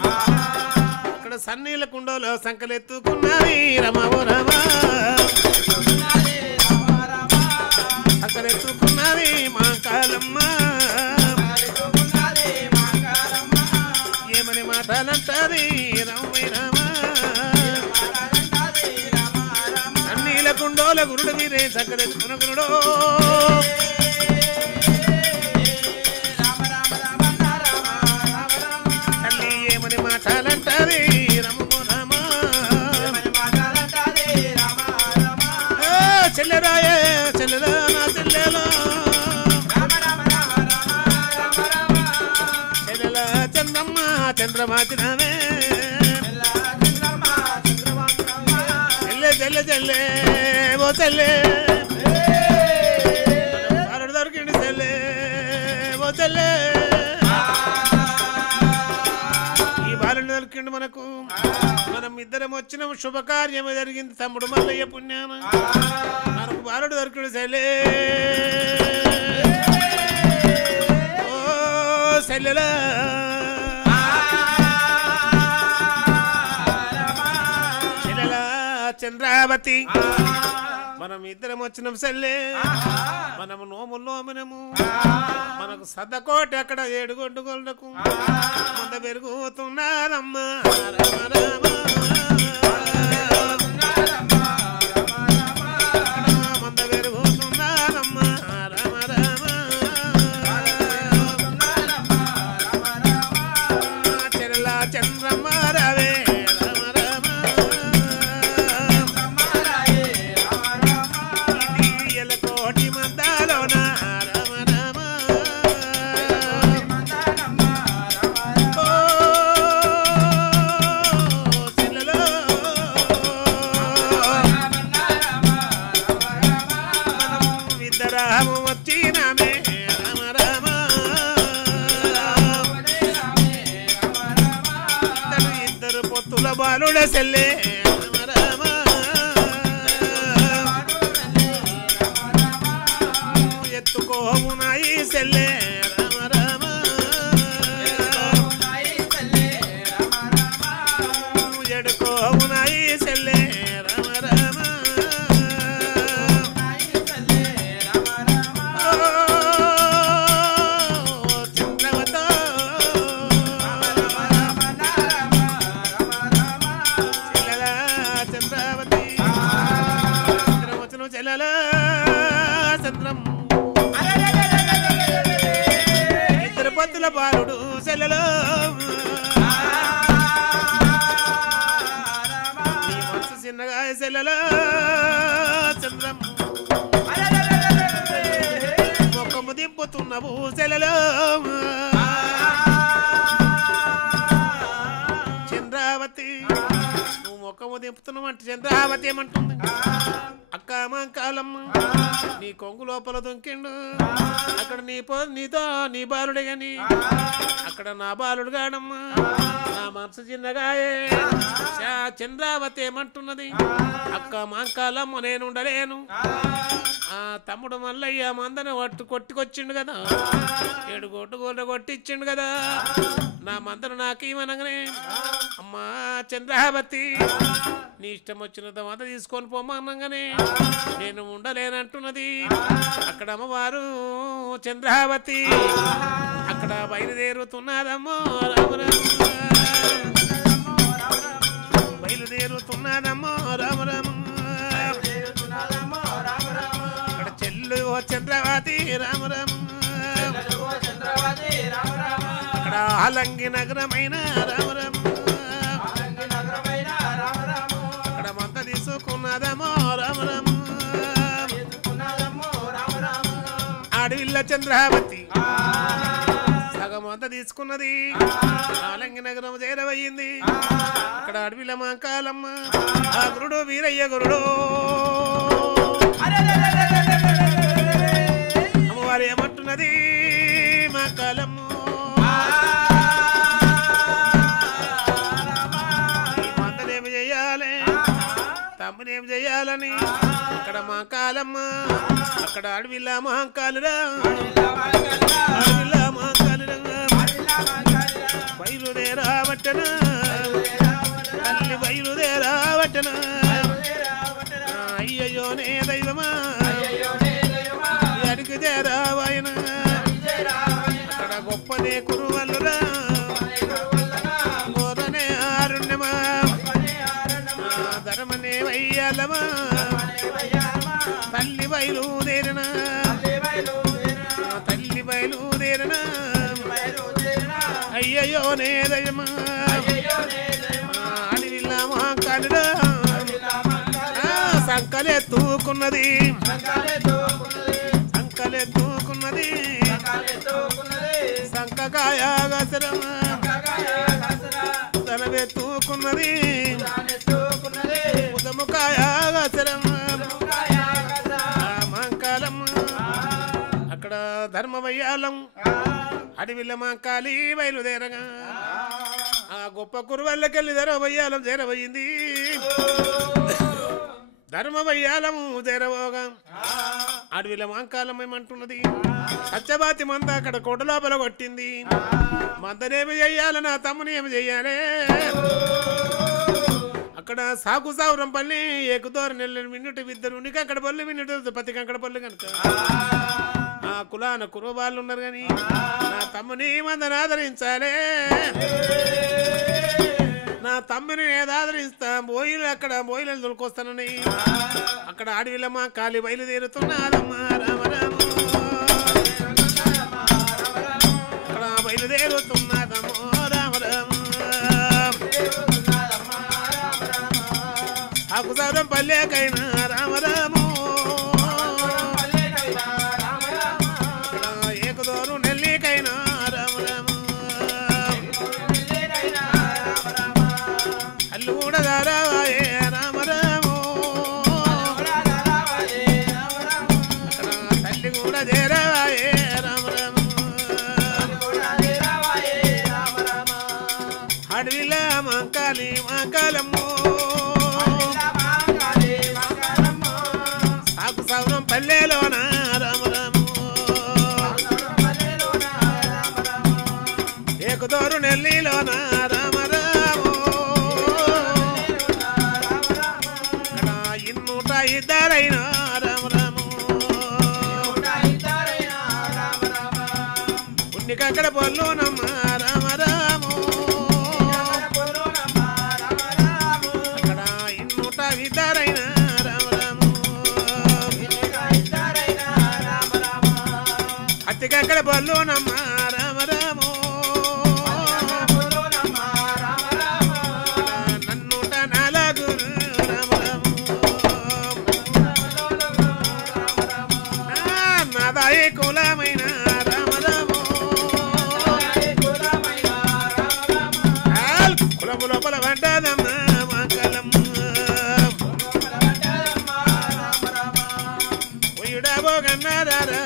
అక్కడ సన్నీల కుండలో సంకలెత్తుకున్నది రమో రమ సంకలెత్తుకున్నది మా కాలమ్మ ఏమని మాటలంటది రమై రామ సన్నీల కుండోల గురుడు మీరే సంకలెత్తుకున్న గురుడో తల్లి ఏమని మాటలంటది చెల్లెరాయే చెల్లెలా నా చెల్లెలా చెల్లెలా చంద్రమ్మ చంద్రమాతినమే చెల్లె చెల్లె చెల్లె ఓ చెల్లె బాలుడు దొరికింది చెల్లె ఓ చెల్లె ఈ బాలుడు దొరికిండు మనకు మనం ఇద్దరం వచ్చిన శుభకార్యము జరిగింది తమ్ముడు మల్లయ్య పుణ్యాన మనకు బాలుడు దొరికిడు చెల్లె ఓ చెల్లెలా చెల్లెలా చంద్రావతి మనం ఇద్దరం వచ్చినాం సెల్లే మనము నోములోమనము మనకు సద్దకోటి అక్కడ 7 గొడ్డుగోళ్ళకు మంద పెరుగుతున్నారమ్మా మంద పెరుగుతున్నారమ్మా చెరలా చంద్రమ్మ రావే బాలుడ సెల్లే ఎత్తుకోమునాయి సెల్లే ఎడుకోమునాయి సెల్లే ఇద్దరు పొత్తుల బాలుడు సెల్లలో నీ మనసు చిన్నగా సెల్లలో చంద్రం మొక్కము దింపుతున్నావు సెల్లలో చంద్రావతి నువ్వు మొక్కము దింపుతున్నావు అంటే చంద్రావతి ఏమంటుంది అక్క కాలమ్మ నీ కొంగు లోపల దొంకిండు అక్కడ నీతో నీ బాలుడే గాని అక్కడ నా బాలుడు గాడమ్మా నా మనసు చిన్నగాయే చంద్రావతి ఏమంటున్నది అక్క మాంకాలమ్మ నేను ఉండలేను ఆ తమ్ముడు మల్లయ్య మందన కొట్టుకొచ్చిండు కదా 7 గొడ్డుగోళ్ళ కొట్టిచ్చిండు కదా నా మందను నాకేమనగానే అమ్మా చంద్రావతి నీ ఇష్టం వచ్చినంత మంద తీసుకొని పోమనగానే నేను ఉండలేనంటున్నది అక్కడ అమ్మవారు చంద్రావతి అక్కడ బయలుదేరుతున్నదమ్మో బయలుదేరుతున్నదమ్మో రామరామ అక్కడ చెల్లు చంద్రావతి రామరామ అక్కడ ఆలంగి నగరమైన రామరామ అక్కడ మంత తీసుకున్నదమ్మో రామరామ ఆడవిల్ల చంద్రావతి సగం అంతా తీసుకున్నది ఆలంగి నగరం చేరవయ్యింది అక్కడ అడవిల మా కాలమ్మ ఆ గురుడు వీరయ్య గురుడు అమ్మవారు ఏమంటున్నది మా కాలమ్మ మందనేమి చెయ్యాలి తమ్మునేమి చెయ్యాలని అక్కడ మా కాలమ్మ అక్కడ అడవిలా మహంకాలురా అడవిలా మహంకాలురా బయలుదేరావట్టన తల్లి బయలుదేరావట్టన అయ్యయ్యో నే దైవమా అడిగి చేరావాయన అక్కడ గొప్పనే కురువల్లురా గోదనే ఆరుణ్యమా ధర్మనే వయ్యాలమా తల్లి బయలుదేరిన తల్లి బయలుదేరిన అయ్యయ్యో నే దయమా అడవిలా మహాకాలుడా సంకలెత్తుకున్నది సంకలెత్తుకున్నది సంకకాయాగసరమా తలవెత్తుకున్నది ఉదముకాయాగసరమా మంకాలమ్మ అక్కడ ధర్మవయ్యాలం అడవిల మంకాలి బయలుదేరగా ఆ గొప్ప కురువల్లకెళ్ళి ధర్మవయ్యాలం చేరబోయింది ధర్మవయ్యాలము చేరబోగా అడవిల మంకాలం ఏమంటున్నది సత్యబాతి మంద అక్కడ కోట లోపల కొట్టింది మందనేమి చెయ్యాలి నా తమ్ముని ఏమి చెయ్యాలి అక్కడ సాగు సావురం పల్లి ఏకుదోరు నెల్లని మిన్నుటి విద్దరు నీకు అక్కడ పళ్ళు మిన్నుటి పతికి అక్కడ పళ్ళు కనుక ఆ కులాన కురవాళ్ళు ఉన్నారు కానీ నా తమ్ముని మందని ఆదరించాలే నా తమ్ముని ఆదరిస్తా బోయిలు అక్కడ బోయిలను దొరికొస్తానని అక్కడ అడవిలమ్మా కాలి బయలుదేరుతున్నాదమ్మా రామరామ అక్కడ బయలుదేరుతున్నాదమ్మో రామరామ ఆకుసారం పల్లెకైనా రామరాము ఏకదోరు నెల్లికైనా రామరాము అల్లు కూడా దారావాయే రామరాము తల్లి కూడా చేరావాయే రామరాము అడవిలా మంకాలి మంకాలమ్మో సౌరం పల్లెలోన రామరాము ఏకదోరు నెల్లిలోన రామరాము ఇన్నూట ఇద్దరైన రామరాము ఉన్నికక్కడ పొల్లునమ్మ రామరాము అక్కడ ఇన్నూట ఇద్దరైన అక్కడ బల్లునమ్మ రామరాము నన్నుట నాలుగు రామరాము నాదాయి కులమైన రామరాము కులము లోపల పడ్డదమ్మ మంగళమ్మ పోయుడా పోగన్నారా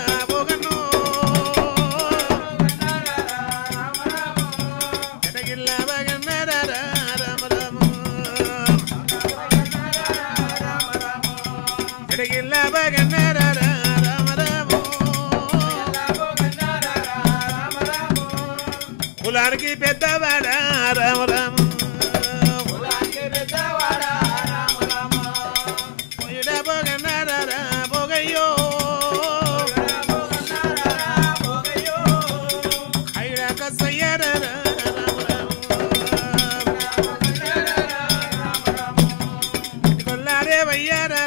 కులానికి పెద్దవాడా రామరామ పోగన్నారా పోగయ్యో ఐడాక సయ్యారా కొల్లారే వయ్యారా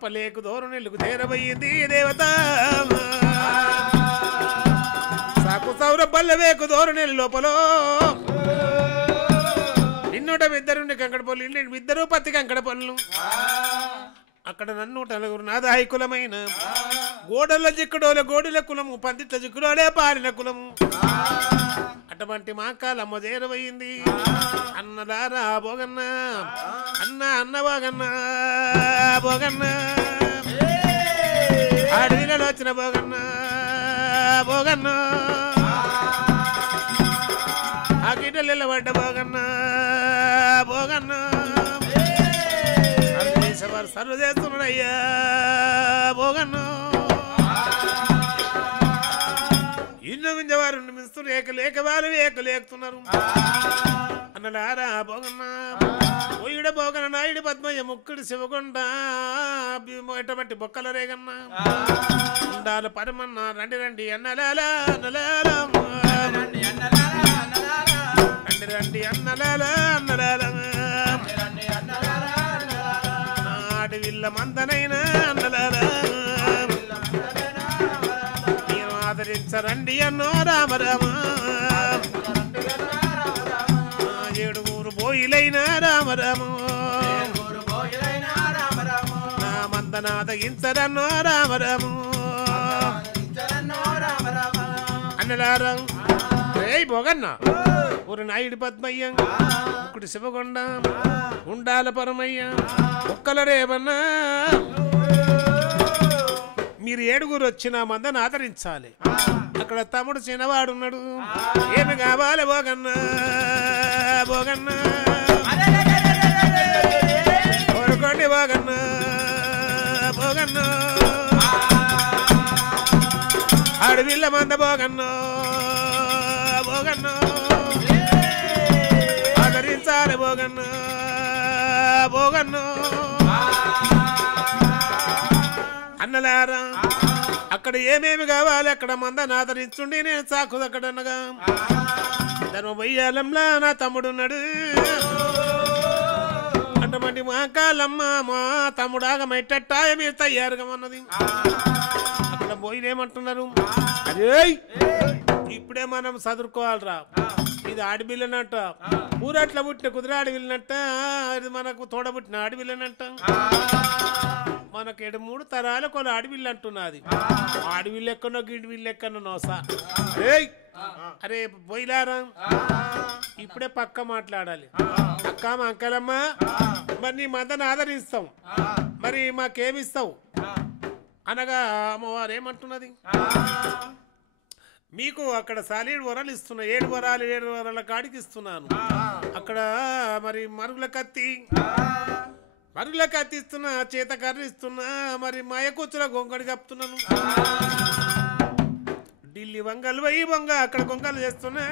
పల్లెకు దూరం నెల్లుకు చేరబోయింది దేవత సాకు సౌర పల్లెవేకు దూరం నెల్లు లోపల నిన్నూట ఇద్దరు కంకడ పళ్ళు ఇద్దరు పత్తి కంకడ పళ్ళు అక్కడ నన్నూట నలుగురు నాదాయి కులమైన గోడల జిక్కుడోల గోడిల కులము పందిట్ల జిక్కుడోలే పాలిన కులము అటువంటి మా కాలమ్మ చేరబోయింది అన్నదారా బోగన్న అన్న అన్న బోగన్న బోగన్న ఆడవిలలో వచ్చిన బోగన్న బోగన్న ఆ గిడ్డలు నిలబడ్డ బోగన్న బోగన్న సర్వ చేస్తున్నాడయ్యా బోగన్న ఇల్లు మింజవారు మిస్తున్నారు ఏకలేక వారు ఏకలేకుతున్నారు అన్నలారా బోగన్న పోయిడ బోగన నాయుడు పద్మయ్య ముక్కుడు శివకొండ ఎటువంటి బొక్కల రేగన్న ఉండాలి పరమన్న రండి రండి అన్నలాలా అన్నలాలా రండి రండి అన్నలాలా అన్నలాలా అడవిల్ల మందనైనా అన్నలాలా మీరు ఆదరించరండి అన్నో రామరామ ఏడుగురు బోయిలైనా రామరామ నా మందనాదగించరన్నో రామరామ అన్నలారా రేయ్ బోగన్న ఒక నాయుడు పద్మయ్య ఒకటి శివకొండ ఉండాల పరమయ్య ఒక్కల రేవన్నా మీరు ఏడుగురు వచ్చిన మందని ఆదరించాలి అక్కడ తమ్ముడు చిన్నవాడు ఉన్నాడు ఏమి కావాలి బోగన్న బోగన్న కోరుకోండి బోగన్న బోగన్న అడవిల్ల మంద బోగన్న బోగన్న ఆదరించాలి బోగన్న బోగన్న అన్నలారా అక్కడ ఏమేమి కావాలి అక్కడ మందని ఆదరించుండి నేను సాకు అక్కడనగా ధర్మ బయ్యాలంలా నా తమ్ముడున్నాడు అటువంటి మా కాలమ్మ మా తమ్ముడాగా మెట్టట్టాయ మీరు తయారుగా ఉన్నది అక్కడ పోయినేమంటున్నారు అదే ఇప్పుడే మనం చదువుకోవాలరా ఇది ఆడపిల్లనట్ట ఊరట్ల పుట్టిన కుదిర ఆడపిల్లనట్ట ఇది మనకు తోడబుట్టిన ఆడపిల్లనంట మనకు 3 తరాల కొన్ని ఆడపిల్ల అంటున్నది ఆడపిల్ల ఎక్కనో గిడిపిల్ల ఎక్కనో నోసా అరే పోయిలారా ఇప్పుడే పక్క మాట్లాడాలి అక్క మా అంకలమ్మ మరి నీ మందని ఆదరిస్తాం మరి మాకేమిస్తావు అనగా అమ్మవారు ఏమంటున్నది మీకు అక్కడ సాలీడు వరాలు ఇస్తున్నా 7 వరాల కాడికి ఇస్తున్నాను అక్కడ మరి మరుగుల కత్తి ఇస్తున్నా చేత కర్ర ఇస్తున్నా మరి మాయకూచుల గొంగడి కప్పుతున్నాను ఢిల్లీ వంగలు వై బొంగ అక్కడ గొంగలు చేస్తున్నా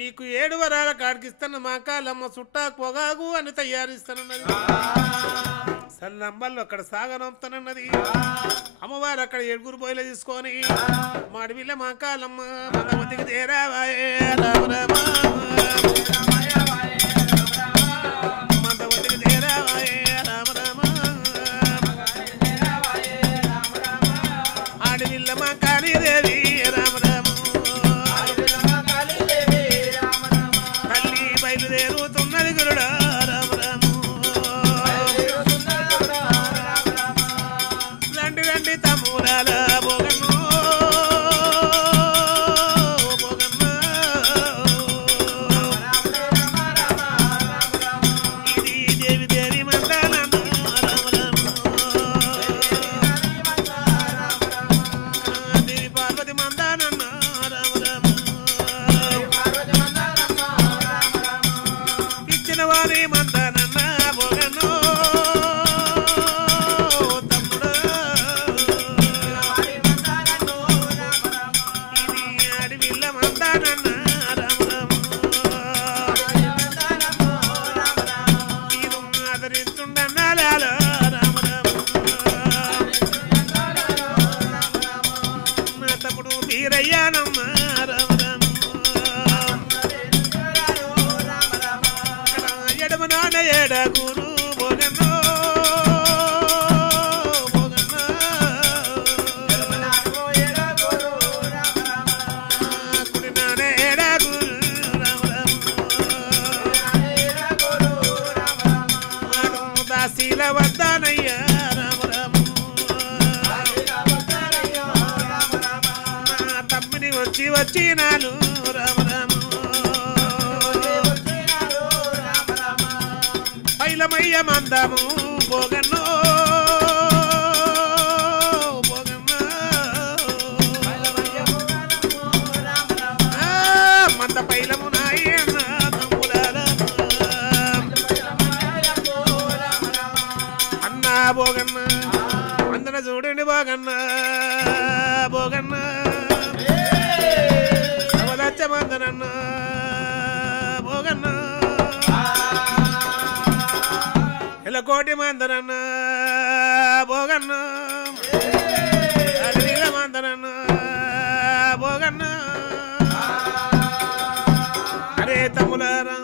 మీకు 7 వరాల కాడికి ఇస్తున్నా మా కాలమ్మ చుట్టా పొగాగు అని తయారిస్తానన్నది సన్నంబల్లో అక్కడ సాగనంపుతానన్నది అమ్మవారు అక్కడ 7 బోయిలు తీసుకొని మాడివిల్ల మా కాలమ్మ మందమందికి చేరావాయే రామ రామ మందమందికి చేరావాయే రామ రామ ఆడివిల్ల మా కాళీదేవి రామ రామ తల్లి బయలుదేరుతున్నది గురుడా రామ రామ రండి తమ్మురాల బోగన్న బోగన్న ఇది దేవి దేవి మందాలన్న రామ రామ దేవి పార్వతి మందానన్న రామ రామ ఇచ్చిన వారి మందానన్న బోగన్న గురు బోగన్న బోగన్న కుడినానే ఏడా గురు రామ రామ దాసీల వద్దానయ్య రామ రామ తమ్మిని వచ్చినాలు రామ రామ పైలమయ్య మందము బోగన్నో బోగన్న మంద పైలము నాయన్న తమ్ములాల అన్నా బోగన్న అందన చూడండి బోగన్న బోగన్న అవలచ్చ మందనన్న బోగన్న కోటి మందనన్న బోగన్న అడవిల మందనన్న బోగన్న అరే తమ్ములారా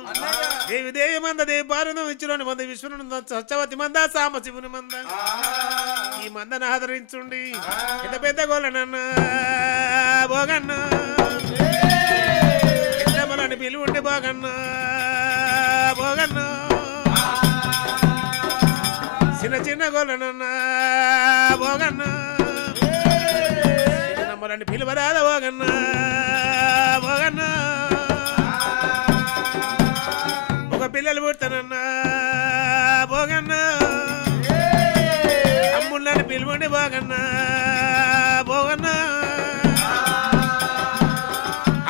దేవి దేవి మంద దేవి భారతం ఇచ్చులోని మంద విశ్వను సత్యవతి మంద సాంబశివుని మంద ఈ మందను ఆదరించుండి పెద్ద పెద్ద గోళ్ళనన్న బోగన్న పెద్దమ్మలని పిలువుండి బోగన్న బోగన్న చిన్న చిన్న గోళ్ళనన్న బోగన్న చెప్పరాద పోగన్న పోగన్న ఒక పిల్లలు పుడతానన్నా పోగన్న అమ్ముళ్ళని పిలువండి పోగన్న పోగన్న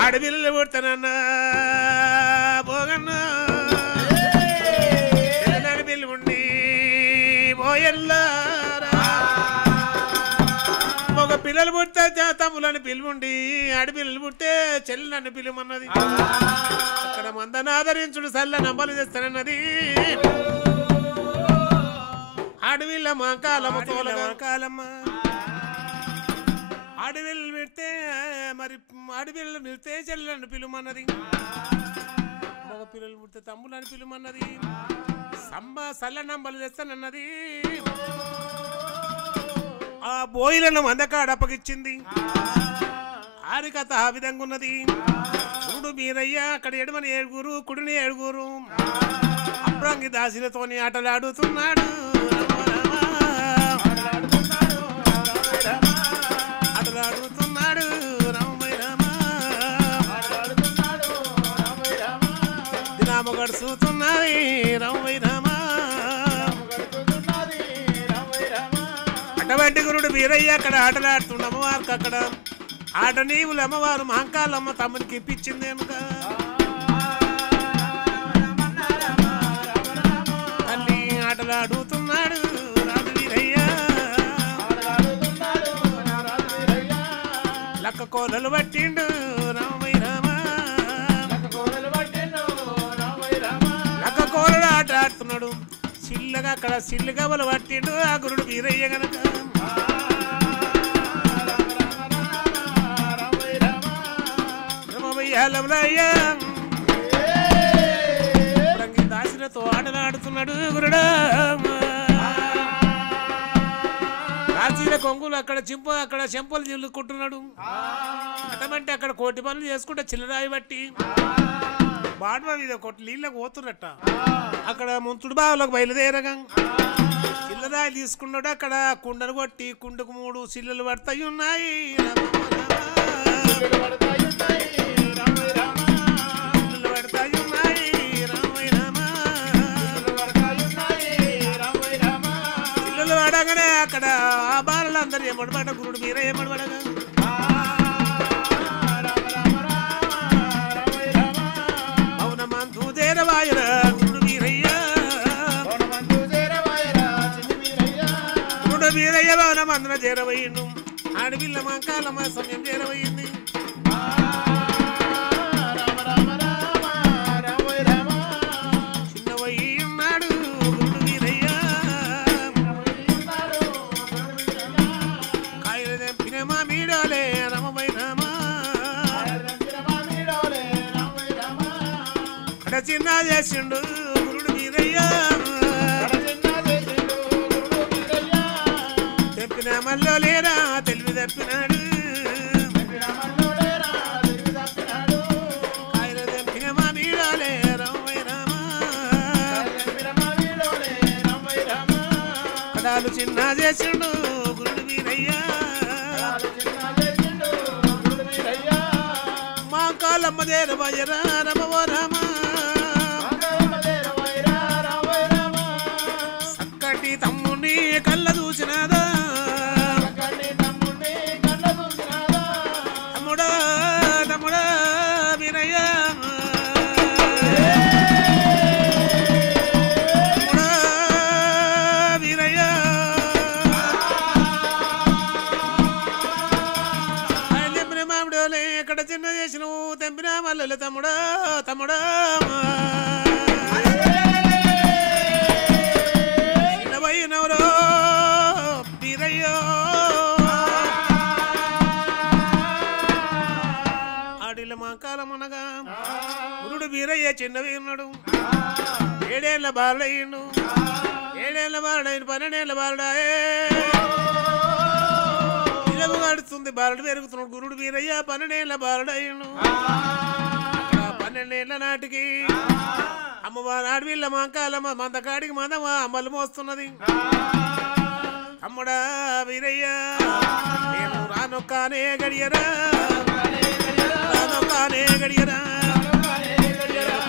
ఆడపిల్లలు పుడతానన్నా పోగన్న పిల్లలని పిలువండి పోయల్లారా ఒక పిల్లలు పుడితే తమ్ములని పిలువండి ఆడపిల్లలు పుట్టే చెల్లెలను పిలువన్నది అక్కడ మందను ఆదరించుడు సల్ల నమ్మలు చేస్తానన్నది అడవిల్ల మాకాలమ్మ తోలకాలమ్మ అడవిల్లు పెడితే మరి అడవిల్లు పెడితే చెల్లెలను పిలువమన్నది మగ పిల్లలు పుడితే తమ్ములని పిలువమన్నది సల్ల నంబలు చేస్తానన్నది ఆ బోయిలను మందకాడ అప్పగిచ్చింది ఆరికథ ఆ విధంగా ఉన్నది గురుడు మీరయ్య అక్కడ ఎడమని 7 కుడిని 7 అప్రంగి దాసిలతోని ఆటలాడుతున్నాడు ఆటలాడుతున్నాడు రామయ్య రామ దినామ గడుచుతున్నది రామయ్య రామ అటువంటి గురుడు వీరయ్య అక్కడ ఆటలాడుతున్న అమ్మవారికి అక్కడ ఆట నీవులు అమ్మవారు మహంకాలమ్మ తమ్మునికి ఇప్పించింది కనుక తల్లి ఆటలాడుతున్నాడు రాజు వీరయ్య లక్క కోలలు పట్టిండు రామయ్య రామ లక్క కోలలు ఆట ఆడుతున్నాడు సిల్లగా అక్కడ సిల్లుగా బలు పట్టిండు ఆ గురుడు వీరయ్య గనక దాసిలతో ఆటలాడుతున్నాడు గురుడా రాజీల కొంగులు అక్కడ అక్కడ చెంపలు చిల్లుకుంటున్నాడు అటమంటే అక్కడ కోటి పనులు చేసుకుంటే చిల్లరాయి బట్టి బాడవ మీద కొట్టి నీళ్ళకు పోతున్నట్ట అక్కడ ముంచుడు బావులకు బయలుదేరగా చిల్లరాయి తీసుకున్నాడు అక్కడ కుండను కొట్టి కుండకు 3 చిల్లలు పడతాయి ఉన్నాయి చిల్లలు పడగానే అక్కడ ఆ బాలలందరూ ఏమడబడ్డ గురుడు మీరే ఏమడబడగా అవునమందు దేరవాయరా గురుడు మీరయ్యా గురుడు మీరయ్య భవనమందున చేరవయ్యిండు ఆడపిల్ల మంకాలమ్మ సమయం చేరవయ్యింది చిన్నవయ్యి ఉన్నాడు గురుడు మీరయ్య కాయలు తెంపిన మా మీడోలే రమమై రామ అక్కడ చిన్న చేసిండు గురుడు మీరయ్య తెంపిన మల్లో లేరా తెలివి తప్పినాడు కాయలు తెంపిన మా మీడోలే రమమై రామ కడాలు చిన్న చేసిండు గురుడు మీరయ్య మా కాలమ్మ దేర భజరా రమవో రామ సక్కటి తమ్ముని కళ్ళ చూసినాదా తమ్ముడా తమ్ముడా వీరయ్య తమ్ముడా వీరయ్య తెంపిన మామిడోలే ఎక్కడ చిన్న చేసినవు తెంపిన మల్లెలు తమ్ముడా తమ్ముడా చిన్నవయ్యనవరో వీరయ్యో ఆడిల మా కాలం అనగా గురుడు వీరయ్య చిన్నవి ఉన్నాడు 7 ఏళ్ల బాలుడయ్యిండు 7 ఏళ్ల బాలుడైన 12 ఏళ్ల బాలుడాయే ఇలవు గడుస్తుంది బాలుడు పెరుగుతున్నాడు గురుడు వీరయ్య 12 ఏళ్ల బాలుడయ్యిండు 12 ఏళ్ల నాటికి అమ్మవారు ఆడవిల్ల మా కాలమ్మ మందకాడికి మందమ్మ అమ్మలు మోస్తున్నది అమ్ముడా వీరయ్య నేను రానొక్కనే గడియరా రానొక్కనే గడియరా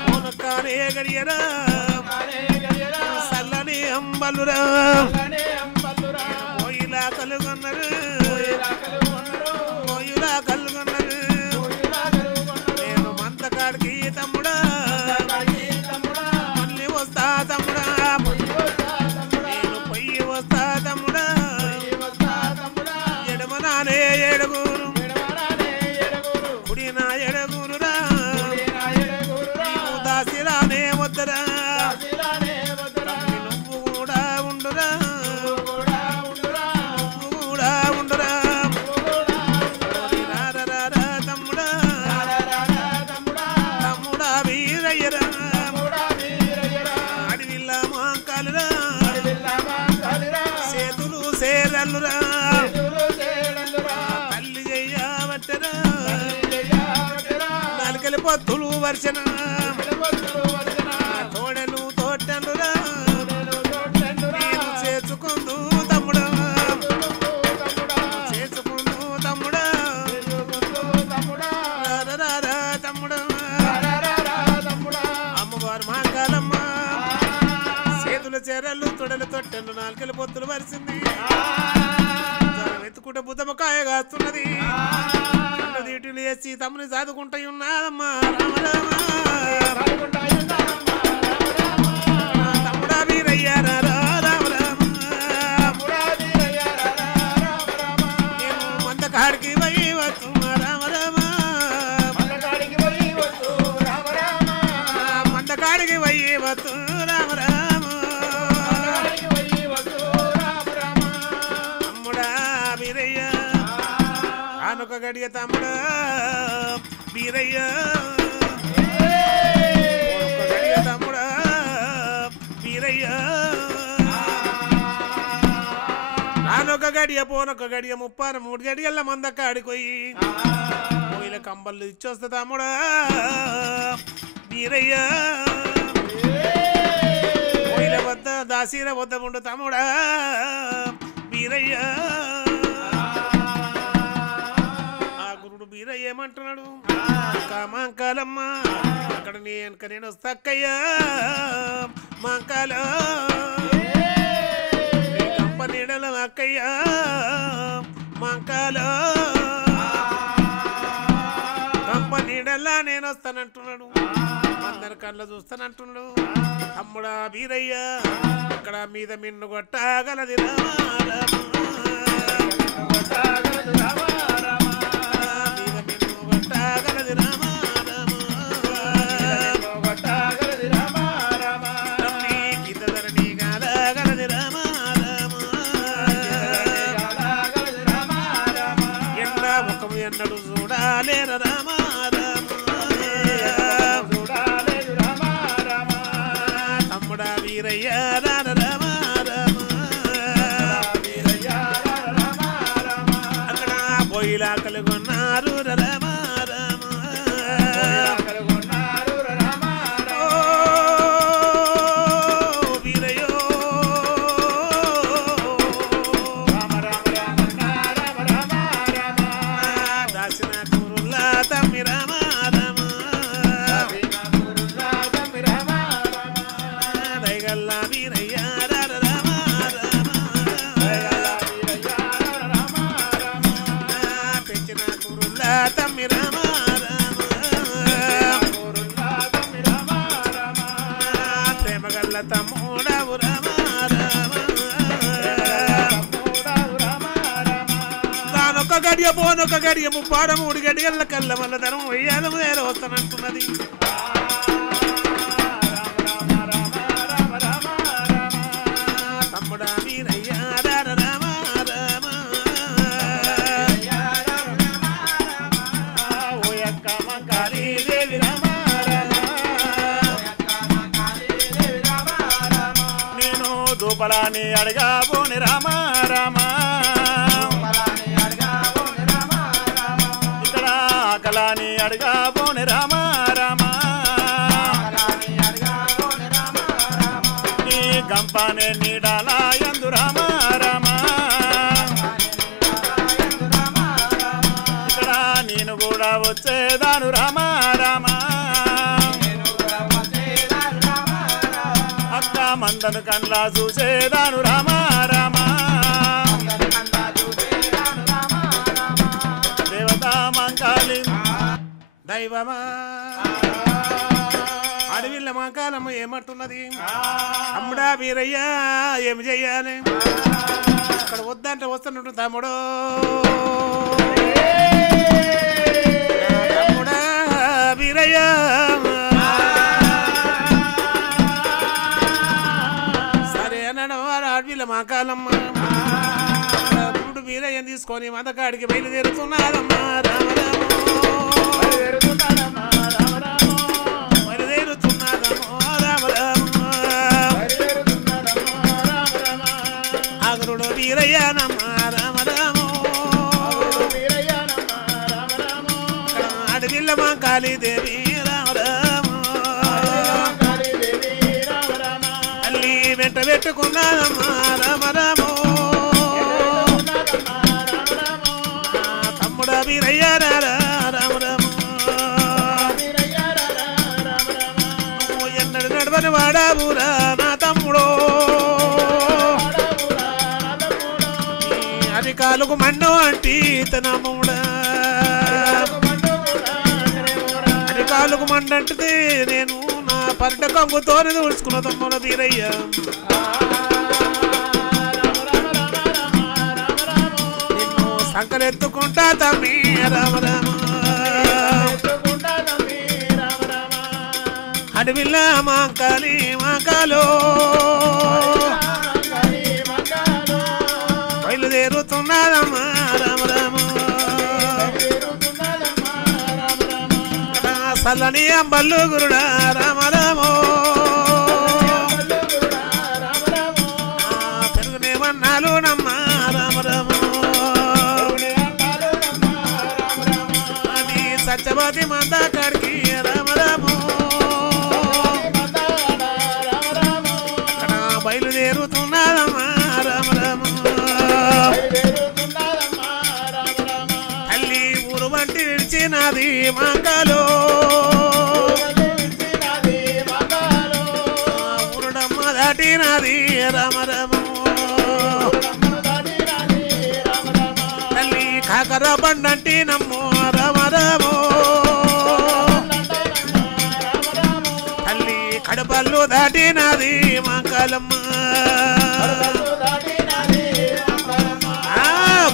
పోనొక్కనే గడియరా సల్లని అంబలురా పోయిలా కలుగొన్నారు పోయిలా కలుగొన్నారు నేను మంతకాడికి తమ్ముడా మళ్ళీ వస్తా తమ్ముడా నేను పొయ్యి వస్తా తమ్ముడా ఎడమనానే ఏడుగురు కుడినా ఏడుగురురా నీవు దాసిరానే వద్దరా నువ్వు కూడా ఉండురా నువ్వు కూడా ఉండురా రారా తమ్ముడా తమ్ముడా వీరయ్యరా అడవిల్లా మాంకాలురా చేతులు సేరల్లురా తల్లి చెయ్యబట్టరా నాలుకలి పొత్తులు వర్షన తోడలు తోటలురా నేను చేసుకుందు తమ్ముడా చేసుకుందు తమ్ముడా రారా తమ్ముడా అమ్మవారు మాంకాలమ్మ చేతుల చెరలు తొడలు తొట్టెలు నాలుకలి పొత్తులు వరిసింది ఎత్తుకుంటే బుద్ధమకాయ కాస్తున్నది నీటిలు వేసి తమ్ముని సాదుకుంటూ ఉన్నాదమ్మా తమ్ముడా వీరయ్య రామ నేను మందకాడికి పోయి వచ్చు రామ మందకాడికి పోయి వచ్చు రామ తమ్ముడా వీరయ్య ఆనొక గడియ తమ్ముడా వీరయ్య గడియ తమ్ముడా వీరయ్య ఆనొక గడియ పోనొక గడియ 33 గడియల్ల మందకాడికి పోయి పోయిల కంబళ్ళు ఇచ్చొస్తా తమ్ముడా వీరయ్య పోయిల వద్ద దాసీర వద్ద ఉండు తమ్ముడా వీరయ్య వీరయ్య ఏమంటున్నాడు మాంకాలమ్మ అక్కడ నేను వస్తాక్కయ్యా మాంకాల కంపనీడల అక్కయ్యా మాంకాల కంపనీడల్లా నేను వస్తానంటున్నాడు అందరి కళ్ళ చూస్తానంటున్నాడు తమ్ముడా వీరయ్య అక్కడ మీద మిన్ను కొట్టగలది ఎన్నడు చూడాలేర రామా తమ్ముడా వీరయ్య రామా అక్కడ పోయిలా కలుగొన్నారు రామా తమ్ముడావు రానొక్క గడియ పోనొక్క గడియ 33 గడియల్ల కళ్ళ మల్ల ధనం వెయ్యాల వేర వస్తానంటున్నది తమ్ముడా వీరయ్య రామ ఓయక్క మంకాళీ దేవి రామ దూపలాని అడగా పోని రామా ఇక్కడ ఆకలాని అడగా పోని రామా నీ గంపానే నీడాలా యందు రామా నేను కూడా వచ్చేదాను రామ రామ అక్క మందను కండ్లా చూసేదాను రామ రామ దేవతా మంకాలి దైవమా అడవిల్ల మంకాలమ్మ ఏమంటున్నది అమ్ముడా వీరయ్యా ఏమి చెయ్యాలి అక్కడ వద్దంటే వస్తున్నట్టు తమ్ముడు తమ్ముడా వీరయ్యా సరే అన్నాడు వారు అడవిల్ల మంకాలమ్మ వీరయ్యని తీసుకొని మదకాడికి బయలుదేరుతున్నాదమ్మా బయలుదేరుతున్నాదమ్మో ఆగురుడు వీరయ్యానమ్మా రామరామో అడవిల్ల మా కాళీదేవి రామరామో అల్లి వెంట పెట్టుకున్నాదమ్మా రామరామో వీరయ్య రామ రామ ఎన్నడు నడవని వాడావురా నా తమ్ముడో అది కాలుకు మండు అంటే తనమ్ముడా అది కాలుకు మండంటే నేను నా పంట కంగుతోనే దూడ్చుకున్న తమ్ముడు వీరయ్య సంకలెత్తుకుంటా తమ్మి రామ రామ అడవిల్ల మాంకాలి మాంకాలో బయలుదేరుతున్నాదమ్మా రామ రామ సల్లని అంబల్లు గురుడా రామ రామో పెరుగునేమన్నాలు నమ్మా రామ రామ సత్యవతి మంద కాడికి రామ రామో బయలుదేరుతున్నాదమ్మా రామ రామ తల్లి ఊరు వంటి విడిచినది మంగలో ఊరుడమ్మ దాటినది రామ రామ తల్లి కాకర బండంటి నమ్మో రామ రామో తల్లి కడపల్లు దాటినది మంగళమ్మ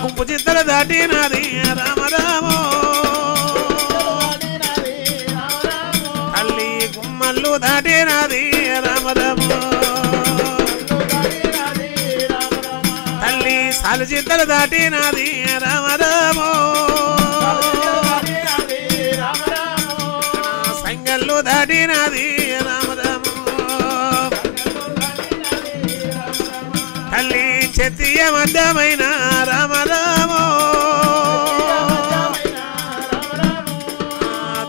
గుంపు చింతలు దాటినది రామ రామో తల్లి గుమ్మల్లు దాటినది రామ రామో తల్లి సాలు చింతలు దాటినది రామ రామో సంగల్లు దాటినది రామ రామో తల్లి చెత్తియ మధ్యమైన రామ రామో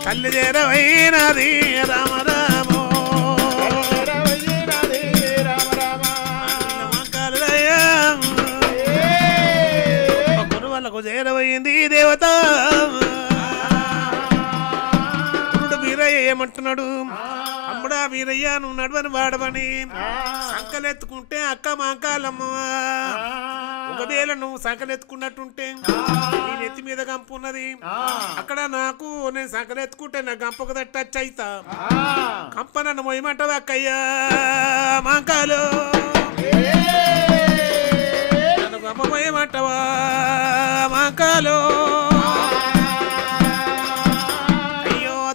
తల్లి చేరవైనది రామ రామో గురువులకు చేరవైంది దేవత వీరయ్య ఏమంటున్నాడు అమ్ముడా వీరయ్య నువ్వు నడవని వాడవని సంకలెత్తుకుంటే అక్క మాంకాలమ్మ ఒకవేళ నువ్వు సంకలెత్తుకున్నట్టుంటే నీ నెత్తి మీద గంపు ఉన్నది అక్కడ నాకు నేను సంకలెత్తుకుంటే నా గంపకు టచ్ అయితా గంప నన్ను మొయ్యమంటావా అక్కయ్యా మాంకాలు నన్ను గంప మొయ్యమంటావా మాంకాలు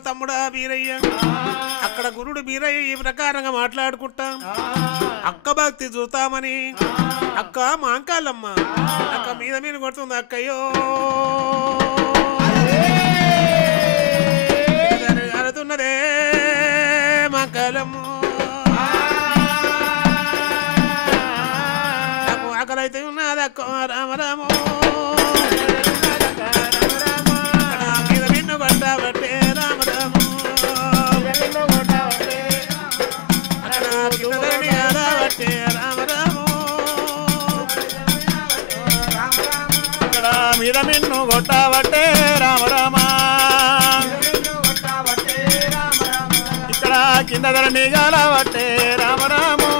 తమ్ముడా వీరయ్య అక్కడ గురుడు వీరయ్య ఈ ప్రకారంగా మాట్లాడుకుంటాం అక్క భక్తి చూస్తామని అక్క మాంకాలమ్మ అక్క మీద మీద కొడుతుంది అక్కయ్యో అరుతున్నదే మాంకాలమ్మ నాకు ఆకలైతే ఉన్నది అక్క రామరామో మీద నిన్ను పడ్డాబట్టే రామరామో మీద నిన్ను కొట్టబట్టే రామ రామ ధరణి గాలవట్టే రామ రామో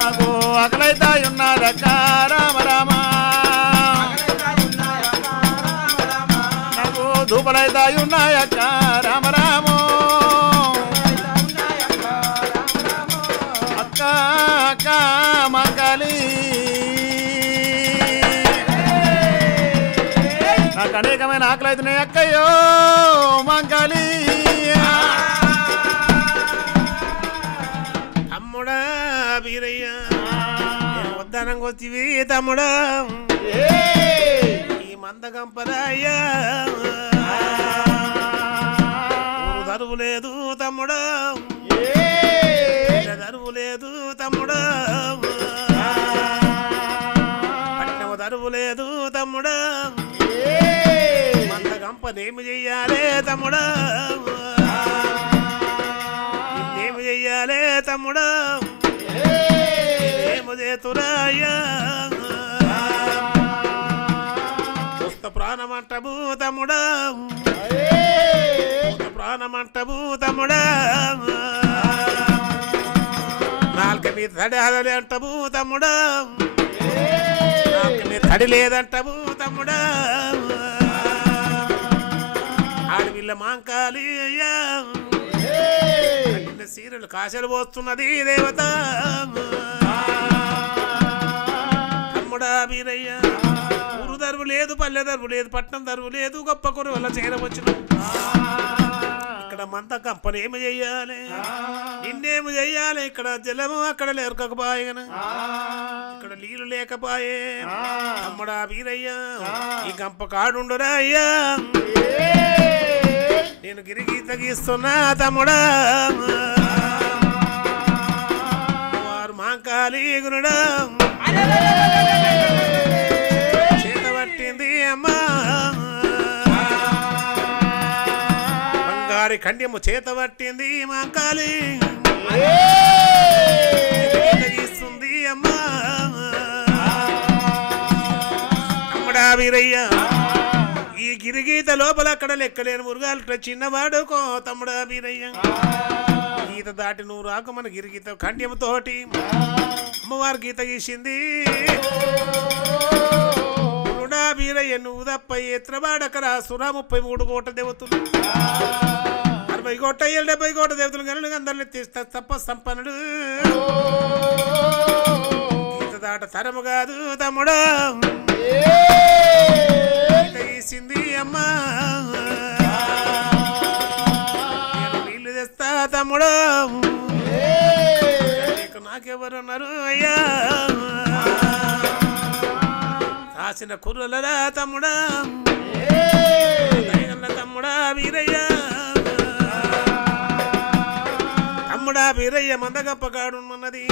నాకు ఆకలైతాయున్నదక్క రామ రామ నాకు ధూపలైతాయున్నాయక్క రామ రామో అక్క అక్క మంగళి నాకు అనేకమైన ఆకలైతున్నాయి అక్కయ్యో మంగళి తమ్ముడా వీరయ్య వద్దనంగొచ్చివి తమ్ముడా ఈ మందగంపరాయ్యా దరువు లేదు తమ్ముడా దరువు లేదు తమ్ముడా పట్టణము దరువు లేదు తమ్ముడా మందగంపనేమి చెయ్యాలే తమ్ముడా నిన్నేమి చెయ్యాలే తమ్ముడా ఏమి చేతురాయ్యా పుస్త ప్రాణమంటబు తమ్ముడా ప్రాణమంటబు తమ్ముడా నాలుక మీద తడి అదలి అంటబు తమ్ముడా నాలుక మీద తడి లేదంటబు తమ్ముడా ఆడవిల్ల మాంకాలి అయ్యా సీరలు కాశలు పోస్తున్నది దేవత తమ్ముడా వీరయ్య ఊరు దరువు లేదు పల్లె దరువు లేదు పట్నం దరువు లేదు గొప్ప కొరు వల్ల చేరవచ్చును ఇక్కడ మంత కంపని ఏమి చెయ్యాలి నిన్నేమి చెయ్యాలి ఇక్కడ జలము అక్కడ లేరకపోయగను ఇక్కడ నీళ్ళు లేకపోయే తమ్ముడా వీరయ్య ఈ గంప కాడుండురా అయ్యా నేను గిరిగీత గీస్తున్నా తమ్ముడా వారు మాంకాలి గురుడా చేత పట్టింది అమ్మా బంగారి ఖండ్యము చేత పట్టింది మాంకాలి గీస్తుంది అమ్మా తమ్ముడా వీరయ్య ఈ గిరిగీత లోపల అక్కడ లెక్కలేని మురుగాలు చిన్నవాడుకో తమ్ముడా వీరయ్య గీత దాటి నువ్వు రాక మన గిరిగీత ఖండ్యముతోటి అమ్మవారి గీత గీసింది మురుడా వీరయ్య నువ్వు తప్ప ఎత్రవాడకరా సురా 33 కోట్ల దేవతలు 60 కోట్ల 70 కోట్ల దేవతలు గనులు అందరిని తీస్తా తప్ప సంపన్నుడు గీత దాట తరము కాదు తమ్ముడా సింది అమ్మా నీళ్ళు తెస్తా తమ్ముడు నాకెవరున్నారు అయ్యా రాసిన కుర్రలరా తమ్ముడా తమ్ముడా వీరయ్య తమ్ముడా వీరయ్య మందగప్పగాడున్నది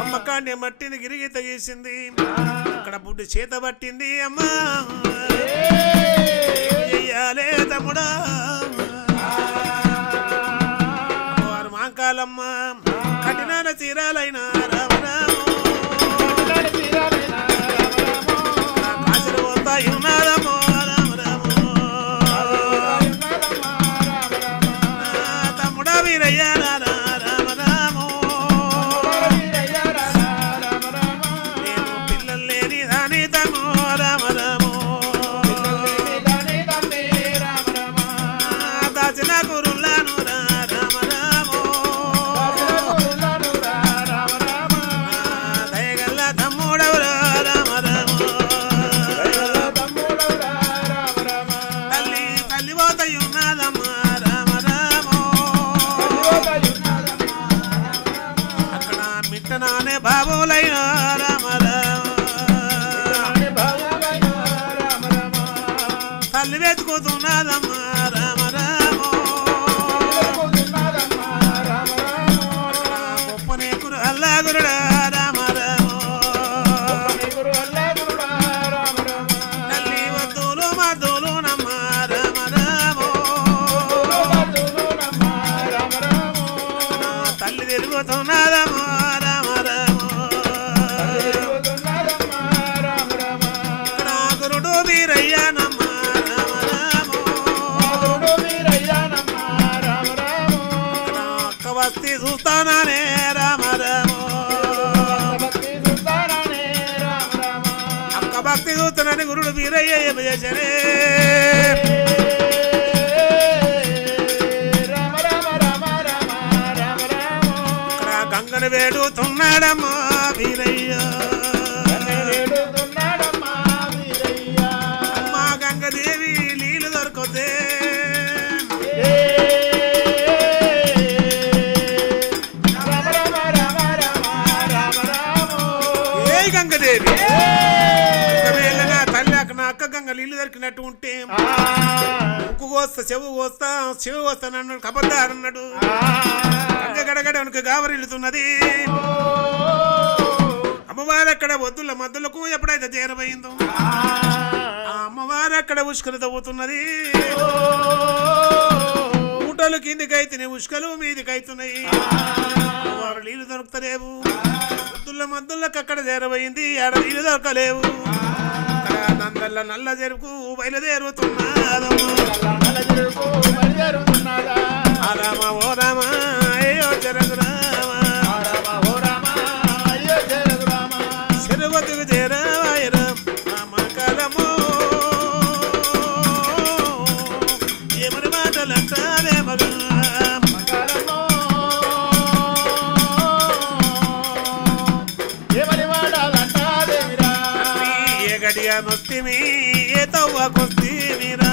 అమ్మకాండి మట్టిని గిరిగీత గీసింది అక్కడ బుడ్డి చేత పట్టింది అమ్మా చెయ్యాలే తమ్ముడా వారు మాంకాలమ్మ కఠినాన చీరాలైన రామరాము కాసులు పోతాయి ఉన్నారమ్మో రామరాము తమ్ముడా వీరయ్య రామరాము నేను పిల్లలు లేని దాని తమ్ము రామరాము దాచిన గురులాను రామరాము దయగల్ల తమ్ముడవురా రామరాము తల్లి తల్లి పోతయున్నదమ్మా రామరాము అక్కడ మిట్టనానే బాబులైన రామరాము తల్లి వెతుకుతున్నదమ్మా రామరాము గొప్పనే గురు అల్లా గురుడా రామరాము తల్లి వద్దులు మద్దులు నమ్మ రామరాము తల్లి తిరుగుతున్నదమ్మా రామరాము గురుడు వీరయ్య నమ్మ రామరాము భక్తి చూస్తానే రామ రామ అక్క భక్తి చూస్తానని గురుడు వీరయ్య చేసరే గంగను వేడుతున్నాడమ్మా వీరయ్య అమ్మా గంగదేవి నీళ్ళు దొరకొద్దే ఏ గంగదేవి ఒకవేళ నా తల్లి నా అక్క గంగ నీళ్ళు దొరికినట్టు ఉంటే ఉక్కు కోస్తా చెవు కోస్తా చెవు కోస్తానన్నాడు కబద్దారన్నాడు గడగడనికి గావరిల్లుతున్నది అమ్మవారు అక్కడ వద్దుల మద్దులకు ఎప్పుడైతే చేరబోయిందో ఆ అమ్మవారు అక్కడ ఉష్కలు తవ్వుతున్నది ఊటలు కిందికైతేనే ఉష్కలు మీదికైతున్నాయి వారు నీళ్లు దొరుకుతలేవు వద్దుల మద్దులకు అక్కడ చేరబోయింది ఆడ నీళ్లు దొరకలేవు అక్కడ నందల్ల నల్ల చెరుకు బయలుదేరుతున్నదమ్మా రామ ఓ రామ అయ్యో జరగు రామ శరవతుకు చేరవాయ రామ కాలము ఏమని మాటలంటారే మగ ఏ గడియా నొస్తిమి ఏ తవ్వకొస్తి మీరా